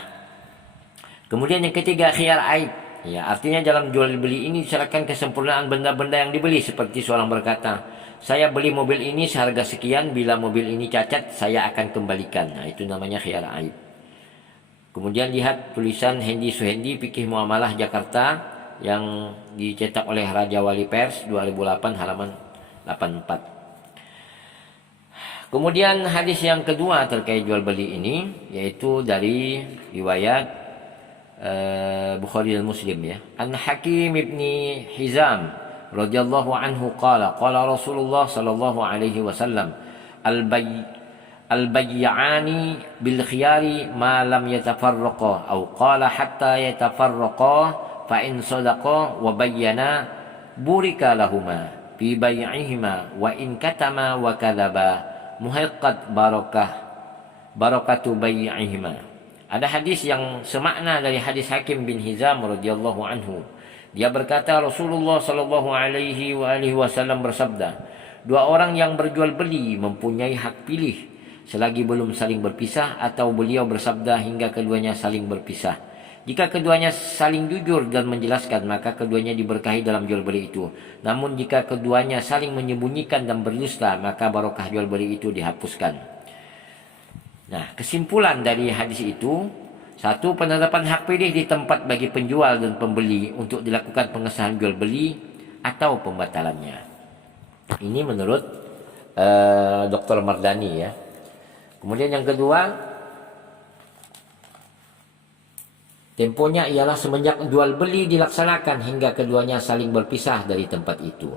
kemudian yang ketiga khiyar aib. Ya, artinya dalam jual beli ini disyaratkan kesempurnaan benda-benda yang dibeli. Seperti seorang berkata, saya beli mobil ini seharga sekian, bila mobil ini cacat saya akan kembalikan. Nah, itu namanya khiyar aib. Kemudian lihat tulisan Hendi Suhendi Fikih Muamalah Jakarta yang dicetak oleh Raja Wali Pers 2008 halaman 84. Kemudian hadis yang kedua terkait jual beli ini yaitu dari riwayat Bukhari dan Muslim ya. An Hakim ibni Hizam radhiyallahu anhu qala Rasulullah sallallahu alaihi wasallam al-bayyani bil khiyari ma lam yatafarraqa aw qala hatta yatafarraqa fa in sadaqa wa bayyana burika lahuma fi bai'ihima wa in katama wa kadzaba muhiqqat barakatu bai'ihima. Ada hadis yang semakna dari hadis Hakim bin Hizam radhiyallahu anhu. Dia berkata, Rasulullah sallallahu alaihi wasallam bersabda, 2 orang yang berjual beli mempunyai hak pilih selagi belum saling berpisah, atau beliau bersabda hingga keduanya saling berpisah. Jika keduanya saling jujur dan menjelaskan, maka keduanya diberkahi dalam jual beli itu. Namun jika keduanya saling menyembunyikan dan berdusta, maka barokah jual beli itu dihapuskan. Nah, kesimpulan dari hadis itu, satu, penetapan hak pilih di tempat bagi penjual dan pembeli untuk dilakukan pengesahan jual beli atau pembatalannya. Ini menurut Dr. Mardani ya. Kemudian yang kedua, temponya ialah semenjak jual beli dilaksanakan hingga keduanya saling berpisah dari tempat itu.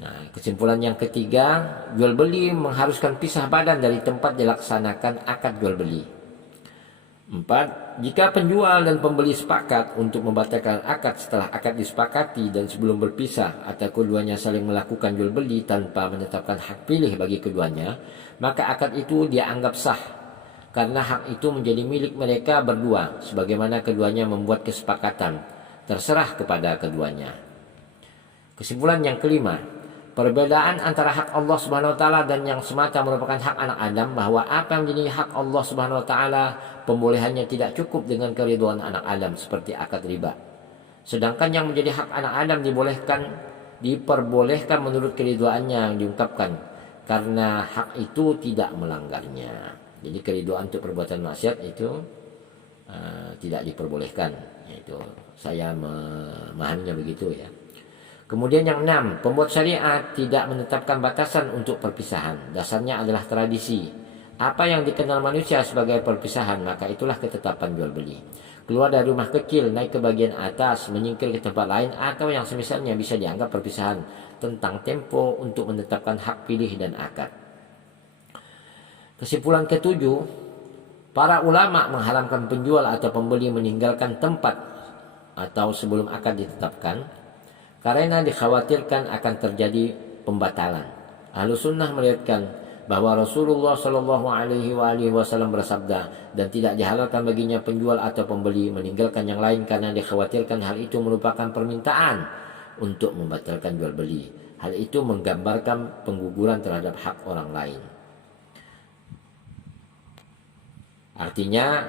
Nah, kesimpulan yang ketiga, jual beli mengharuskan pisah badan dari tempat dilaksanakan akad jual beli. 4. Jika penjual dan pembeli sepakat untuk membatalkan akad setelah akad disepakati dan sebelum berpisah atau keduanya saling melakukan jual beli tanpa menetapkan hak pilih bagi keduanya, maka akad itu dianggap sah karena hak itu menjadi milik mereka berdua sebagaimana keduanya membuat kesepakatan, terserah kepada keduanya. Kesimpulan yang kelima, perbedaan antara hak Allah Subhanahu wa taala dan yang semata merupakan hak anak Adam, bahwa apa yang menjadi hak Allah Subhanahu wa taala pembolehannya tidak cukup dengan keridhaan anak Adam seperti akad riba. Sedangkan yang menjadi hak anak Adam diperbolehkan menurut keridhaannya yang diungkapkan karena hak itu tidak melanggarnya. Jadi keridhaan untuk perbuatan maksiat itu tidak diperbolehkan. Itu saya memahaminya begitu ya. Kemudian yang 6, pembuat syariat tidak menetapkan batasan untuk perpisahan. Dasarnya adalah tradisi. Apa yang dikenal manusia sebagai perpisahan, maka itulah ketetapan jual beli. Keluar dari rumah kecil, naik ke bagian atas, menyingkir ke tempat lain, atau yang semisalnya bisa dianggap perpisahan. Tentang tempo untuk menetapkan hak pilih dan akad. Kesimpulan ketujuh, para ulama mengharamkan penjual atau pembeli meninggalkan tempat atau sebelum akad ditetapkan, karena dikhawatirkan akan terjadi pembatalan. Ahlus sunnah melihatkan bahwa Rasulullah Shallallahu Alaihi Wasallam bersabda, dan tidak dihalalkan baginya penjual atau pembeli meninggalkan yang lain karena dikhawatirkan hal itu merupakan permintaan untuk membatalkan jual beli. Hal itu menggambarkan pengguguran terhadap hak orang lain. Artinya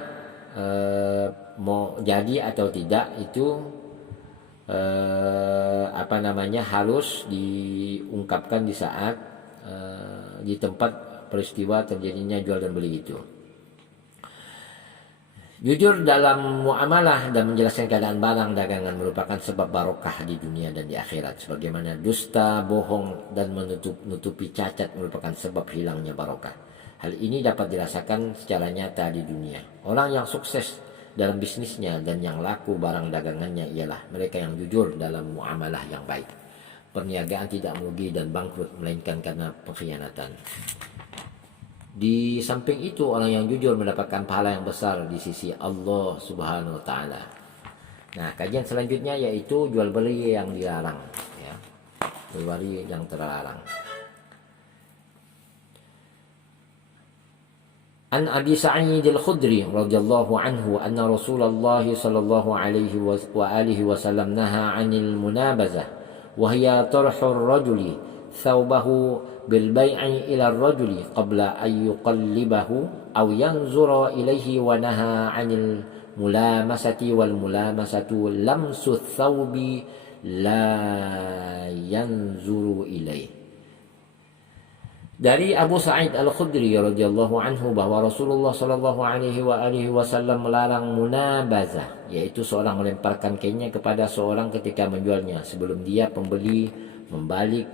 mau jadi atau tidak itu harus diungkapkan di saat di tempat peristiwa terjadinya jual dan beli itu. Jujur dalam muamalah dan menjelaskan keadaan barang dagangan merupakan sebab barokah di dunia dan di akhirat, sebagaimana dusta, bohong, dan menutupi cacat merupakan sebab hilangnya barokah. Hal ini dapat dirasakan secara nyata di dunia. Orang yang sukses dalam bisnisnya dan yang laku barang dagangannya ialah mereka yang jujur dalam muamalah yang baik. Perniagaan tidak merugi dan bangkrut melainkan karena pengkhianatan. Di samping itu, orang yang jujur mendapatkan pahala yang besar di sisi Allah Subhanahu wa taala. Nah, kajian selanjutnya yaitu jual beli yang dilarang ya. Jual beli yang terlarang. An Abi Sa'id al-Khudri radhiyallahu anhu anna Rasulullah sallallahu alaihi wa alihi wasallam naha 'anil munabazah wa hiya tarhu ar-rajuli thawbahu bil bai'i ila ar-rajuli qabla an yuqallibahu aw yanzura ilayhi, wa naha 'anil mulamasati wal mulamasatu lamsu thawbi la yanzuru ilayhi. Dari Abu Sa'id al-Khudri radhiyallahu anhu bahwa Rasulullah sallallahu alaihi wasallam melarang munabazah, yaitu seorang melemparkan kainnya kepada seorang ketika menjualnya sebelum dia pembeli membalik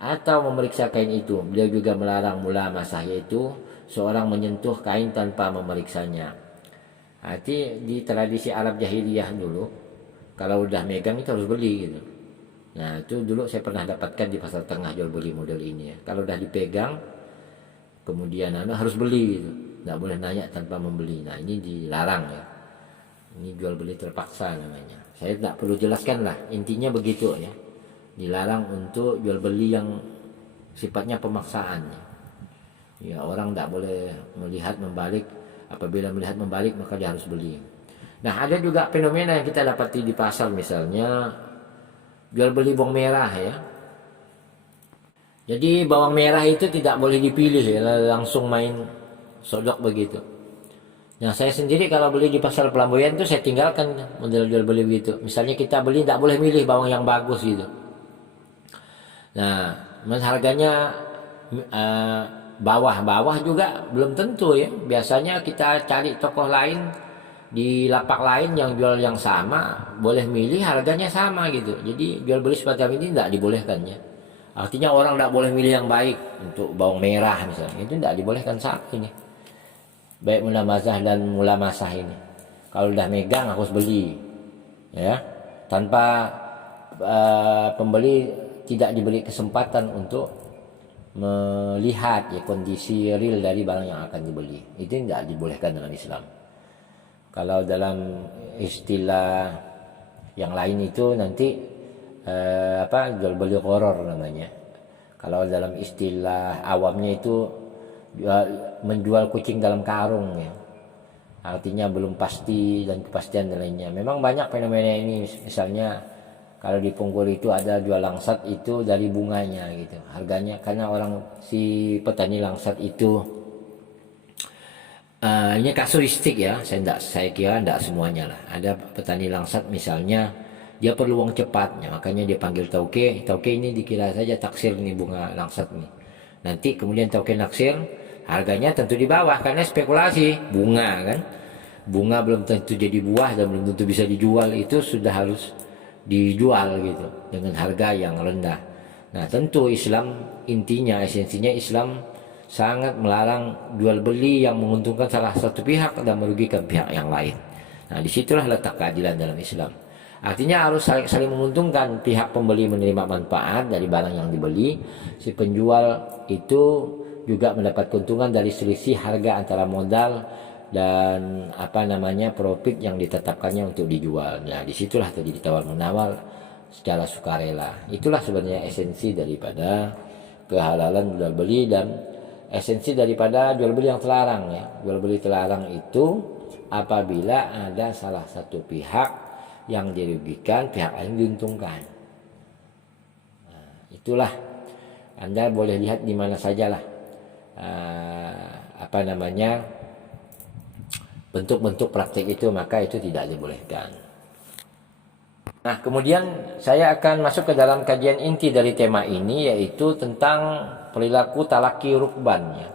atau memeriksa kain itu. Beliau juga melarang mulamasah, yaitu seorang menyentuh kain tanpa memeriksanya. Arti di tradisi Arab jahiliyah dulu, kalau udah megang itu harus beli gitu. Nah, itu dulu saya pernah dapatkan di pasar tengah jual beli model ini ya. Kalau udah dipegang kemudian harus beli gitu. Nggak boleh nanya tanpa membeli. Nah, ini dilarang ya. Ini jual beli terpaksa namanya. Saya tidak perlu jelaskan lah, intinya begitu ya. Dilarang untuk jual beli yang sifatnya pemaksaan ya. Ya, orang tidak boleh melihat membalik. Apabila melihat membalik maka dia harus beli. Nah, ada juga fenomena yang kita dapati di pasar, misalnya jual beli bawang merah ya. Jadi bawang merah itu tidak boleh dipilih ya, langsung main sodok begitu. Nah, saya sendiri kalau beli di pasar Pelamboyan itu saya tinggalkan model jual beli begitu. Misalnya kita beli tidak boleh milih bawang yang bagus gitu. Nah, harganya bawah-bawah juga belum tentu ya. Biasanya kita cari tokoh lain di lapak lain yang jual yang sama, boleh milih harganya sama gitu. Jadi jual beli semacam ini tidak dibolehkan ya. Artinya orang tidak boleh milih yang baik untuk bawang merah misalnya, itu tidak dibolehkan saat ini. Baik munamazah dan mulamasah ini. Kalau udah megang harus beli, ya, tanpa pembeli tidak diberi kesempatan untuk melihat ya kondisi real dari barang yang akan dibeli. Itu tidak dibolehkan dalam Islam. Kalau dalam istilah yang lain itu nanti jual beli horor namanya. Kalau dalam istilah awamnya itu menjual kucing dalam karung ya. Artinya belum pasti dan kepastian dan lainnya. Memang banyak fenomena ini, misalnya kalau di Punggul itu ada jual langsat itu dari bunganya gitu. Harganya karena orang si petani langsat itu ini kasuistik ya. Saya kira tidak semuanya lah. Ada petani langsat misalnya dia perlu uang cepatnya, makanya dia panggil tauke. Tauke ini dikira saja taksir nih bunga langsat nih. Nanti kemudian tauke naksir, harganya tentu di bawah karena spekulasi bunga kan. Bunga belum tentu jadi buah dan belum tentu bisa dijual, itu sudah harus dijual gitu dengan harga yang rendah. Nah, tentu Islam intinya esensinya Islam sangat melarang jual beli yang menguntungkan salah satu pihak dan merugikan pihak yang lain. Nah, disitulah letak keadilan dalam Islam. Artinya harus saling menguntungkan, pihak pembeli menerima manfaat dari barang yang dibeli, si penjual itu juga mendapat keuntungan dari selisih harga antara modal dan profit yang ditetapkannya untuk dijual. Nah, disitulah terjadi tawar menawar secara sukarela. Itulah sebenarnya esensi daripada kehalalan jual beli dan esensi daripada jual beli yang terlarang ya. Jual beli terlarang itu apabila ada salah satu pihak yang dirugikan, pihak lain diuntungkan. Nah, itulah Anda boleh lihat di mana sajalah bentuk-bentuk praktik itu, maka itu tidak dibolehkan. Nah, kemudian saya akan masuk ke dalam kajian inti dari tema ini, yaitu tentang perilaku talaki rukban ya.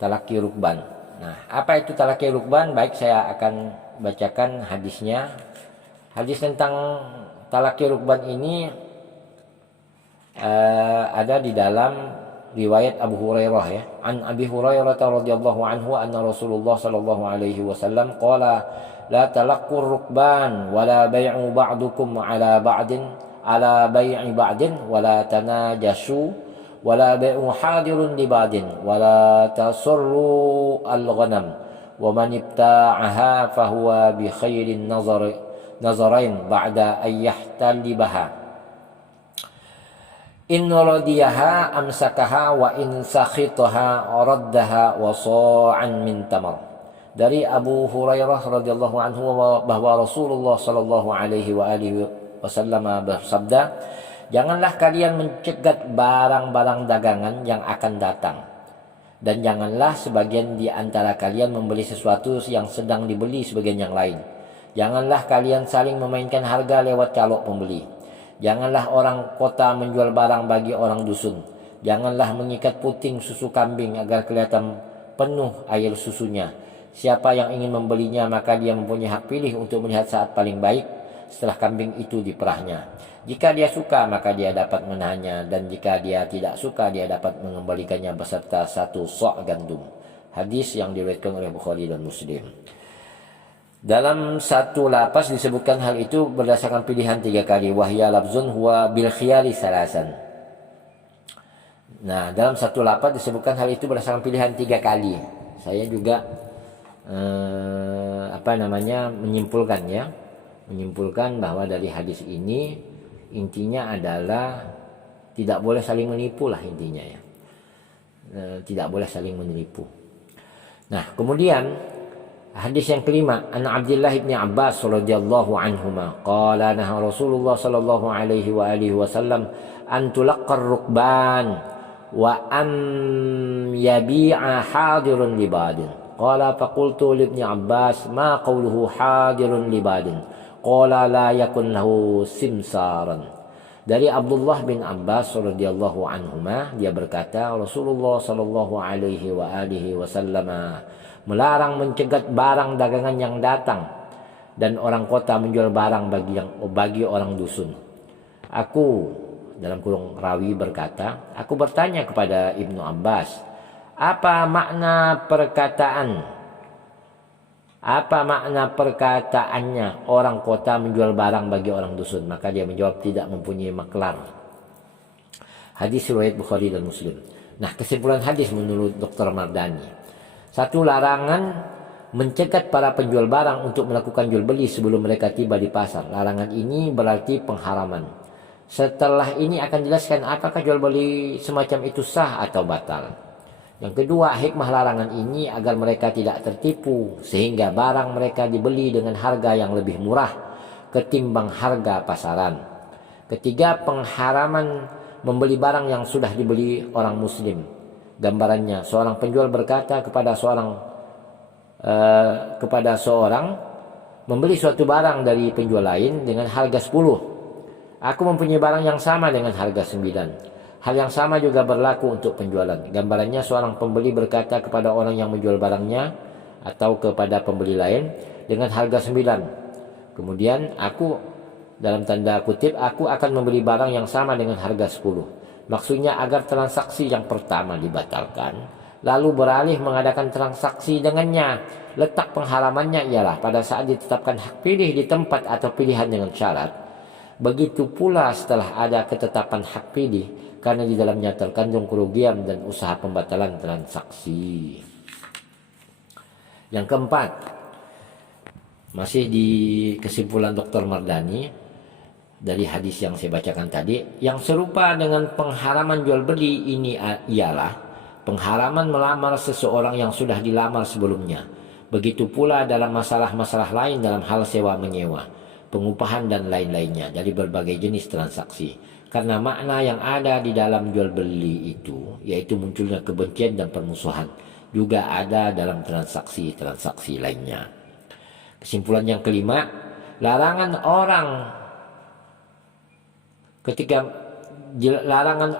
Talaki rukban. Nah, apa itu talaki rukban? Baik, saya akan bacakan hadisnya. Hadis tentang talaki rukban ini ada di dalam riwayat Abu Hurairah ya. An Abi Hurairah radhiyallahu anhu anna Rasulullah sallallahu alaihi wasallam qala la talaqqur rukban wala bai'u ba'dukum ala ba'din ala bai'i ba'din wala tanajasu wala bai'u hadirun li ba'din wala tasurru al-ghanam wa man ibta'aha fahuwa bi khairin nazarain ba'da an yahtalibaha in radiyaha amsakaha wa in sakhitaha raddaha wa sa'an min tamar. Dari Abu Hurairah radhiyallahu anhu bahwa Rasulullah sallallahu alaihi wasallam bersabda, janganlah kalian mencegat barang-barang dagangan yang akan datang, dan janganlah sebagian di antara kalian membeli sesuatu yang sedang dibeli sebagian yang lain. Janganlah kalian saling memainkan harga lewat calok pembeli. Janganlah orang kota menjual barang bagi orang dusun. Janganlah mengikat puting susu kambing agar kelihatan penuh air susunya. Siapa yang ingin membelinya maka dia mempunyai hak pilih untuk melihat saat paling baik setelah kambing itu diperahnya. Jika dia suka maka dia dapat menahannya, dan jika dia tidak suka dia dapat mengembalikannya beserta satu sok gandum. Hadis yang diriwayatkan oleh Bukhari dan Muslim. Dalam satu lapas disebutkan hal itu berdasarkan pilihan 3 kali. Wahya labzun huwa bil khiyari salasan. Nah, dalam satu lapas disebutkan hal itu berdasarkan pilihan 3 kali. Saya juga menyimpulkan bahwa dari hadis ini intinya adalah tidak boleh saling menipu lah intinya ya. Tidak boleh saling menipu. Nah, kemudian hadis yang kelima, an Abdullah bin Abbas radhiyallahu anhuma qala naha Rasulullah sallallahu alaihi wasallam an tulaqqar rukban wa am yabi'a hadirun li badin. Qala faqultu li ibn Abbas ma qawluhu hadirun li badin. Qala la yakun lahu simsaran. Dari Abdullah bin Abbas radhiyallahu anhuma, dia berkata Rasulullah sallallahu alaihi wasallam melarang mencegat barang dagangan yang datang dan orang kota menjual barang bagi orang dusun. Aku, dalam kurung rawi, berkata, aku bertanya kepada Ibnu Abbas, apa makna perkataannya orang kota menjual barang bagi orang dusun? Maka dia menjawab, tidak mempunyai maklar. Hadis riwayat Bukhari dan Muslim. Nah, kesimpulan hadis menurut Dr. Mardani, satu, larangan mencegat para penjual barang untuk melakukan jual beli sebelum mereka tiba di pasar. Larangan ini berarti pengharaman. Setelah ini akan dijelaskan apakah jual beli semacam itu sah atau batal. Yang kedua, hikmah larangan ini agar mereka tidak tertipu sehingga barang mereka dibeli dengan harga yang lebih murah ketimbang harga pasaran. Ketiga, pengharaman membeli barang yang sudah dibeli orang muslim. Gambarannya, seorang penjual berkata kepada seorang membeli suatu barang dari penjual lain dengan harga 10. Aku mempunyai barang yang sama dengan harga 9. Hal yang sama juga berlaku untuk penjualan. Gambarannya, seorang pembeli berkata kepada orang yang menjual barangnya atau kepada pembeli lain dengan harga 9. Kemudian aku, dalam tanda kutip, aku akan membeli barang yang sama dengan harga 10. Maksudnya agar transaksi yang pertama dibatalkan, lalu beralih mengadakan transaksi dengannya. Letak pengharamannya ialah pada saat ditetapkan hak pilih di tempat atau pilihan dengan syarat. Begitu pula setelah ada ketetapan hak pilih, karena di dalamnya terkandung kerugian dan usaha pembatalan transaksi. Yang keempat, masih di kesimpulan Dr. Mardani dari hadis yang saya bacakan tadi, yang serupa dengan pengharaman jual beli ini ialah pengharaman melamar seseorang yang sudah dilamar sebelumnya. Begitu pula dalam masalah-masalah lain dalam hal sewa menyewa, pengupahan dan lain-lainnya dari berbagai jenis transaksi. Karena makna yang ada di dalam jual beli itu, yaitu munculnya kebencian dan permusuhan, juga ada dalam transaksi-transaksi lainnya. Kesimpulan yang kelima, larangan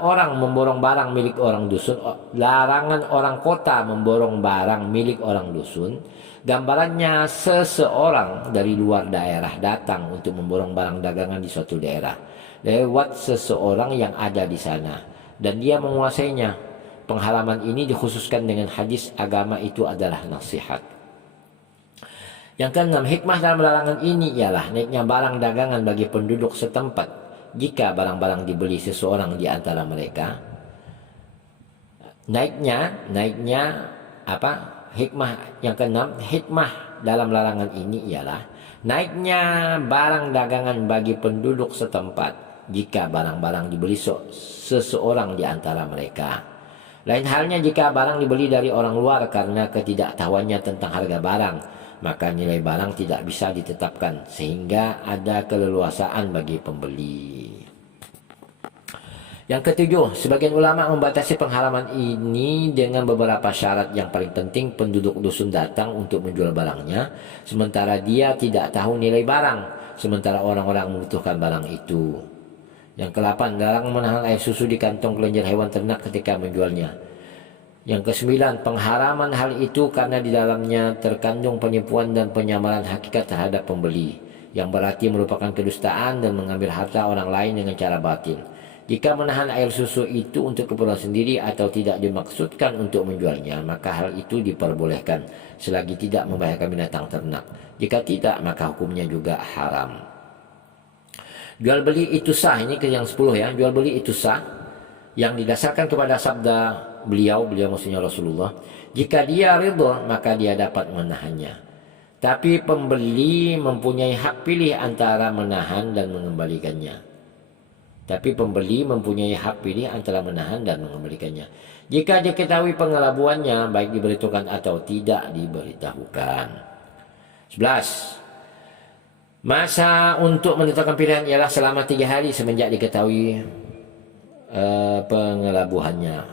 orang memborong barang milik orang dusun, larangan orang kota memborong barang milik orang dusun. Gambarannya, seseorang dari luar daerah datang untuk memborong barang dagangan di suatu daerah lewat seseorang yang ada di sana dan dia menguasainya. Pengharaman ini dikhususkan dengan hadis agama itu adalah nasihat. Yang keenam, hikmah dalam larangan ini ialah naiknya barang dagangan bagi penduduk setempat jika barang-barang dibeli seseorang di antara mereka. Hikmah yang keenam, hikmah dalam larangan ini ialah naiknya barang dagangan bagi penduduk setempat jika barang-barang dibeli seseorang di antara mereka. Lain halnya jika barang dibeli dari orang luar karena ketidaktahuannya tentang harga barang, maka nilai barang tidak bisa ditetapkan sehingga ada keleluasaan bagi pembeli. Yang ketujuh, sebagian ulama membatasi pengharaman ini dengan beberapa syarat. Yang paling penting, penduduk dusun datang untuk menjual barangnya sementara dia tidak tahu nilai barang, sementara orang-orang membutuhkan barang itu. Yang ke-8, larangan menahan air susu di kantong kelenjar hewan ternak ketika menjualnya. Yang ke-9, pengharaman hal itu karena di dalamnya terkandung penipuan dan penyamaran hakikat terhadap pembeli, yang berarti merupakan kedustaan dan mengambil harta orang lain dengan cara batil. Jika menahan air susu itu untuk keperluan sendiri atau tidak dimaksudkan untuk menjualnya, maka hal itu diperbolehkan selagi tidak membahayakan binatang ternak. Jika tidak, maka hukumnya juga haram. Jual beli itu sah, ini ke yang 10 ya. Jual beli itu sah yang didasarkan kepada sabda beliau maksudnya Rasulullah, jika dia ridha maka dia dapat menahannya. Tapi pembeli mempunyai hak pilih antara menahan dan mengembalikannya. Jika diketahui pengelabuannya, baik diberitahukan atau tidak diberitahukan. 11. Masa untuk menentukan pilihan ialah selama 3 hari semenjak diketahui pengelabuhannya.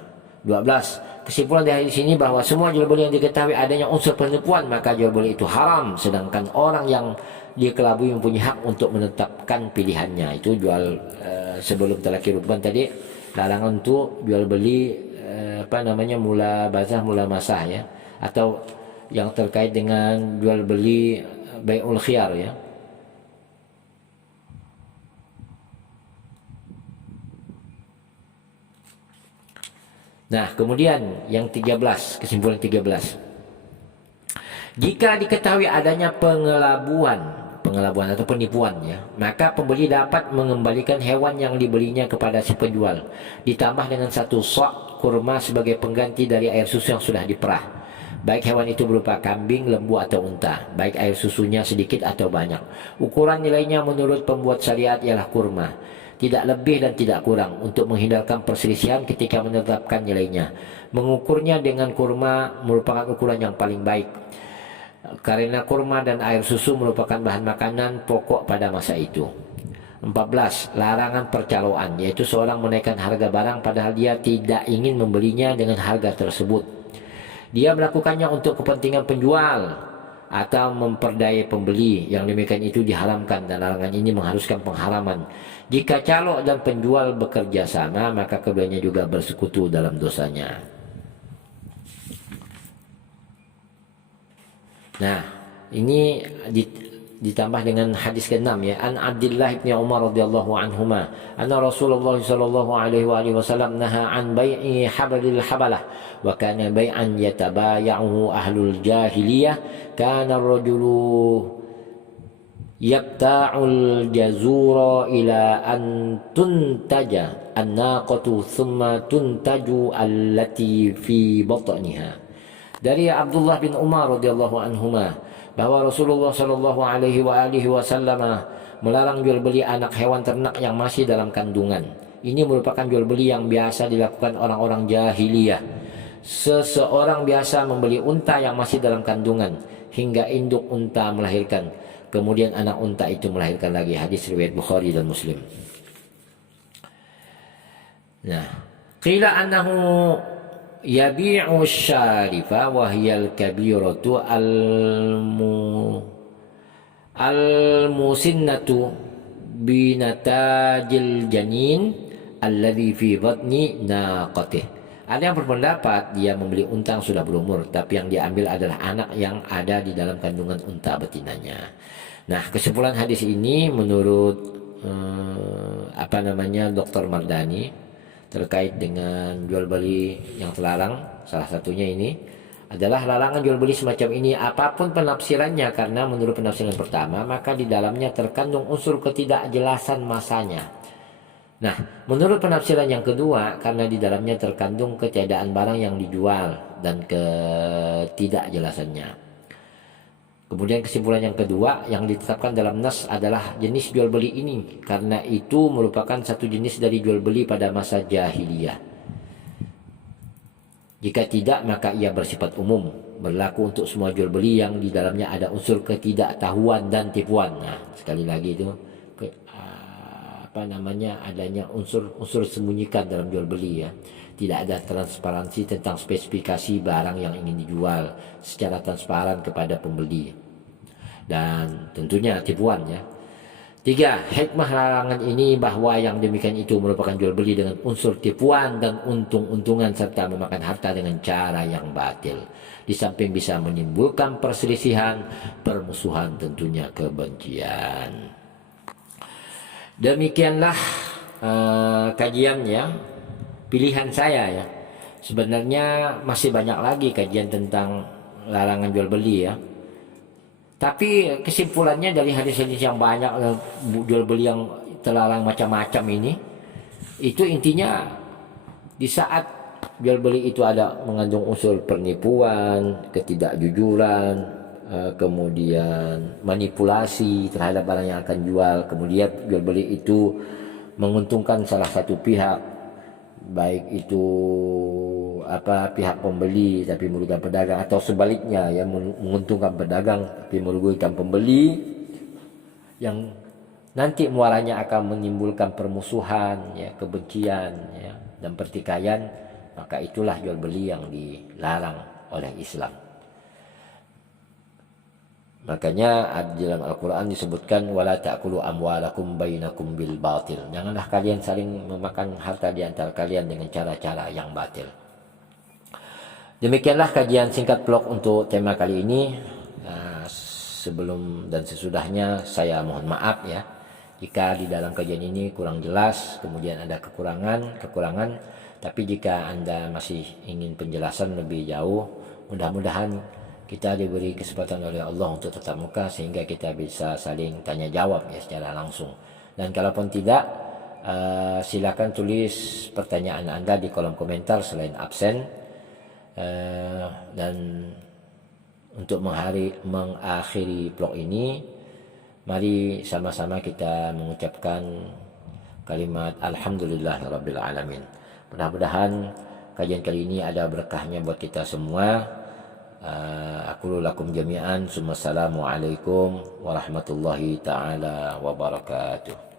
12. Kesimpulan dari sini bahwa semua jual beli yang diketahui adanya unsur penipuan, maka jual beli itu haram, sedangkan orang yang dikelabui mempunyai hak untuk menetapkan pilihannya. Itu jual sebelum talaqi rukban tadi, larangan untuk jual beli mula bazah mula masah ya, atau yang terkait dengan jual beli bai'ul khiyar ya. Nah, kemudian yang 13, kesimpulan 13. Jika diketahui adanya pengelabuan atau penipuan ya, maka pembeli dapat mengembalikan hewan yang dibelinya kepada si penjual, ditambah dengan 1 sok kurma sebagai pengganti dari air susu yang sudah diperah. Baik hewan itu berupa kambing, lembu atau unta, baik air susunya sedikit atau banyak. Ukuran nilainya menurut pembuat syariat ialah kurma, tidak lebih dan tidak kurang, untuk menghindarkan perselisihan ketika menetapkan nilainya. Mengukurnya dengan kurma merupakan ukuran yang paling baik, karena kurma dan air susu merupakan bahan makanan pokok pada masa itu. 14. Larangan percaloan, yaitu seorang menaikkan harga barang padahal dia tidak ingin membelinya dengan harga tersebut. Dia melakukannya untuk kepentingan penjual atau memperdaya pembeli. Yang demikian itu diharamkan, dan larangan ini mengharuskan pengharaman. Jika calo dan penjual bekerja sama, maka keduanya juga bersekutu dalam dosanya. Nah, ini ditambah dengan hadis ke-6 ya. An Abdullah bin Umar radhiyallahu anhuma anna Rasulullah sallallahu alaihi wasallam naha an bai'i hablil habalah wa kana bai'an yatabaya'uhu ahlul jahiliyah. Kana ar-rajulu yabta'ul jazura ila an tuntaja an-naqatu thumma tuntaju allati fi batniha. Dari Abdullah bin Umar radhiyallahu anhuma bahwa Rasulullah sallallahu alaihi wasallam melarang jual beli anak hewan ternak yang masih dalam kandungan. Ini merupakan jual beli yang biasa dilakukan orang-orang jahiliyah. Seseorang biasa membeli unta yang masih dalam kandungan hingga induk unta melahirkan, kemudian anak unta itu melahirkan lagi. Hadis riwayat Bukhari dan Muslim. Nah, qila annahu yabi'u syarifa wa hiyal kabiratu al-musinnatu binatajil janin alladhi fi batni naqatih. Ada yang berpendapat dia membeli unta yang sudah berumur, tapi yang diambil adalah anak yang ada di dalam kandungan unta betinanya. Nah, kesimpulan hadis ini menurut Dr. Mardani terkait dengan jual beli yang terlarang, salah satunya ini adalah larangan jual beli semacam ini apapun penafsirannya, karena menurut penafsiran pertama maka di dalamnya terkandung unsur ketidakjelasan masanya. Nah, menurut penafsiran yang kedua, karena di dalamnya terkandung ketiadaan barang yang dijual dan ketidakjelasannya. Kemudian kesimpulan yang kedua yang ditetapkan dalam nas adalah jenis jual beli ini, karena itu merupakan satu jenis dari jual beli pada masa jahiliyah. Jika tidak, maka ia bersifat umum, berlaku untuk semua jual beli yang di dalamnya ada unsur ketidaktahuan dan tipuan. Nah, sekali lagi itu adanya unsur sembunyikan dalam jual beli ya. Tidak ada transparansi tentang spesifikasi barang yang ingin dijual secara transparan kepada pembeli, dan tentunya tipuan ya. 3. Hikmah larangan ini bahwa yang demikian itu merupakan jual beli dengan unsur tipuan dan untung-untungan serta memakan harta dengan cara yang batil. Di samping bisa menimbulkan perselisihan, permusuhan, tentunya kebencian. Demikianlah kajian ya, pilihan saya ya. Sebenarnya masih banyak lagi kajian tentang larangan jual beli ya. Tapi kesimpulannya dari hadis-hadis yang banyak jual beli yang terlarang macam-macam ini, itu intinya di saat jual beli itu ada mengandung unsur penipuan, ketidakjujuran, kemudian manipulasi terhadap barang yang akan jual, kemudian jual beli itu menguntungkan salah satu pihak, baik itu pihak pembeli tapi merugikan pedagang, atau sebaliknya ya, menguntungkan pedagang tapi merugikan pembeli, yang nanti muaranya akan menimbulkan permusuhan ya, kebencian ya, dan pertikaian, maka itulah jual beli yang dilarang oleh Islam. Makanya di dalam Al-Quran disebutkan wala ta'kulu amwalakum bainakum bil batil. Janganlah kalian saling memakan harta di antara kalian dengan cara-cara yang batil. Demikianlah kajian singkat vlog untuk tema kali ini. Sebelum dan sesudahnya saya mohon maaf ya jika di dalam kajian ini kurang jelas, kemudian ada kekurangan. Tapi jika Anda masih ingin penjelasan lebih jauh, mudah-mudahan kita diberi kesempatan oleh Allah untuk tatap muka sehingga kita bisa saling tanya jawab ya secara langsung. Dan kalaupun tidak, silakan tulis pertanyaan Anda di kolom komentar selain absen. Dan untuk mengakhiri vlog ini, mari sama-sama kita mengucapkan kalimat Alhamdulillahirabbil alamin. Mudah-mudahan kajian kali ini ada berkahnya buat kita semua. Aku lakum jami'an. Assalamualaikum warahmatullahi taala wabarakatuh.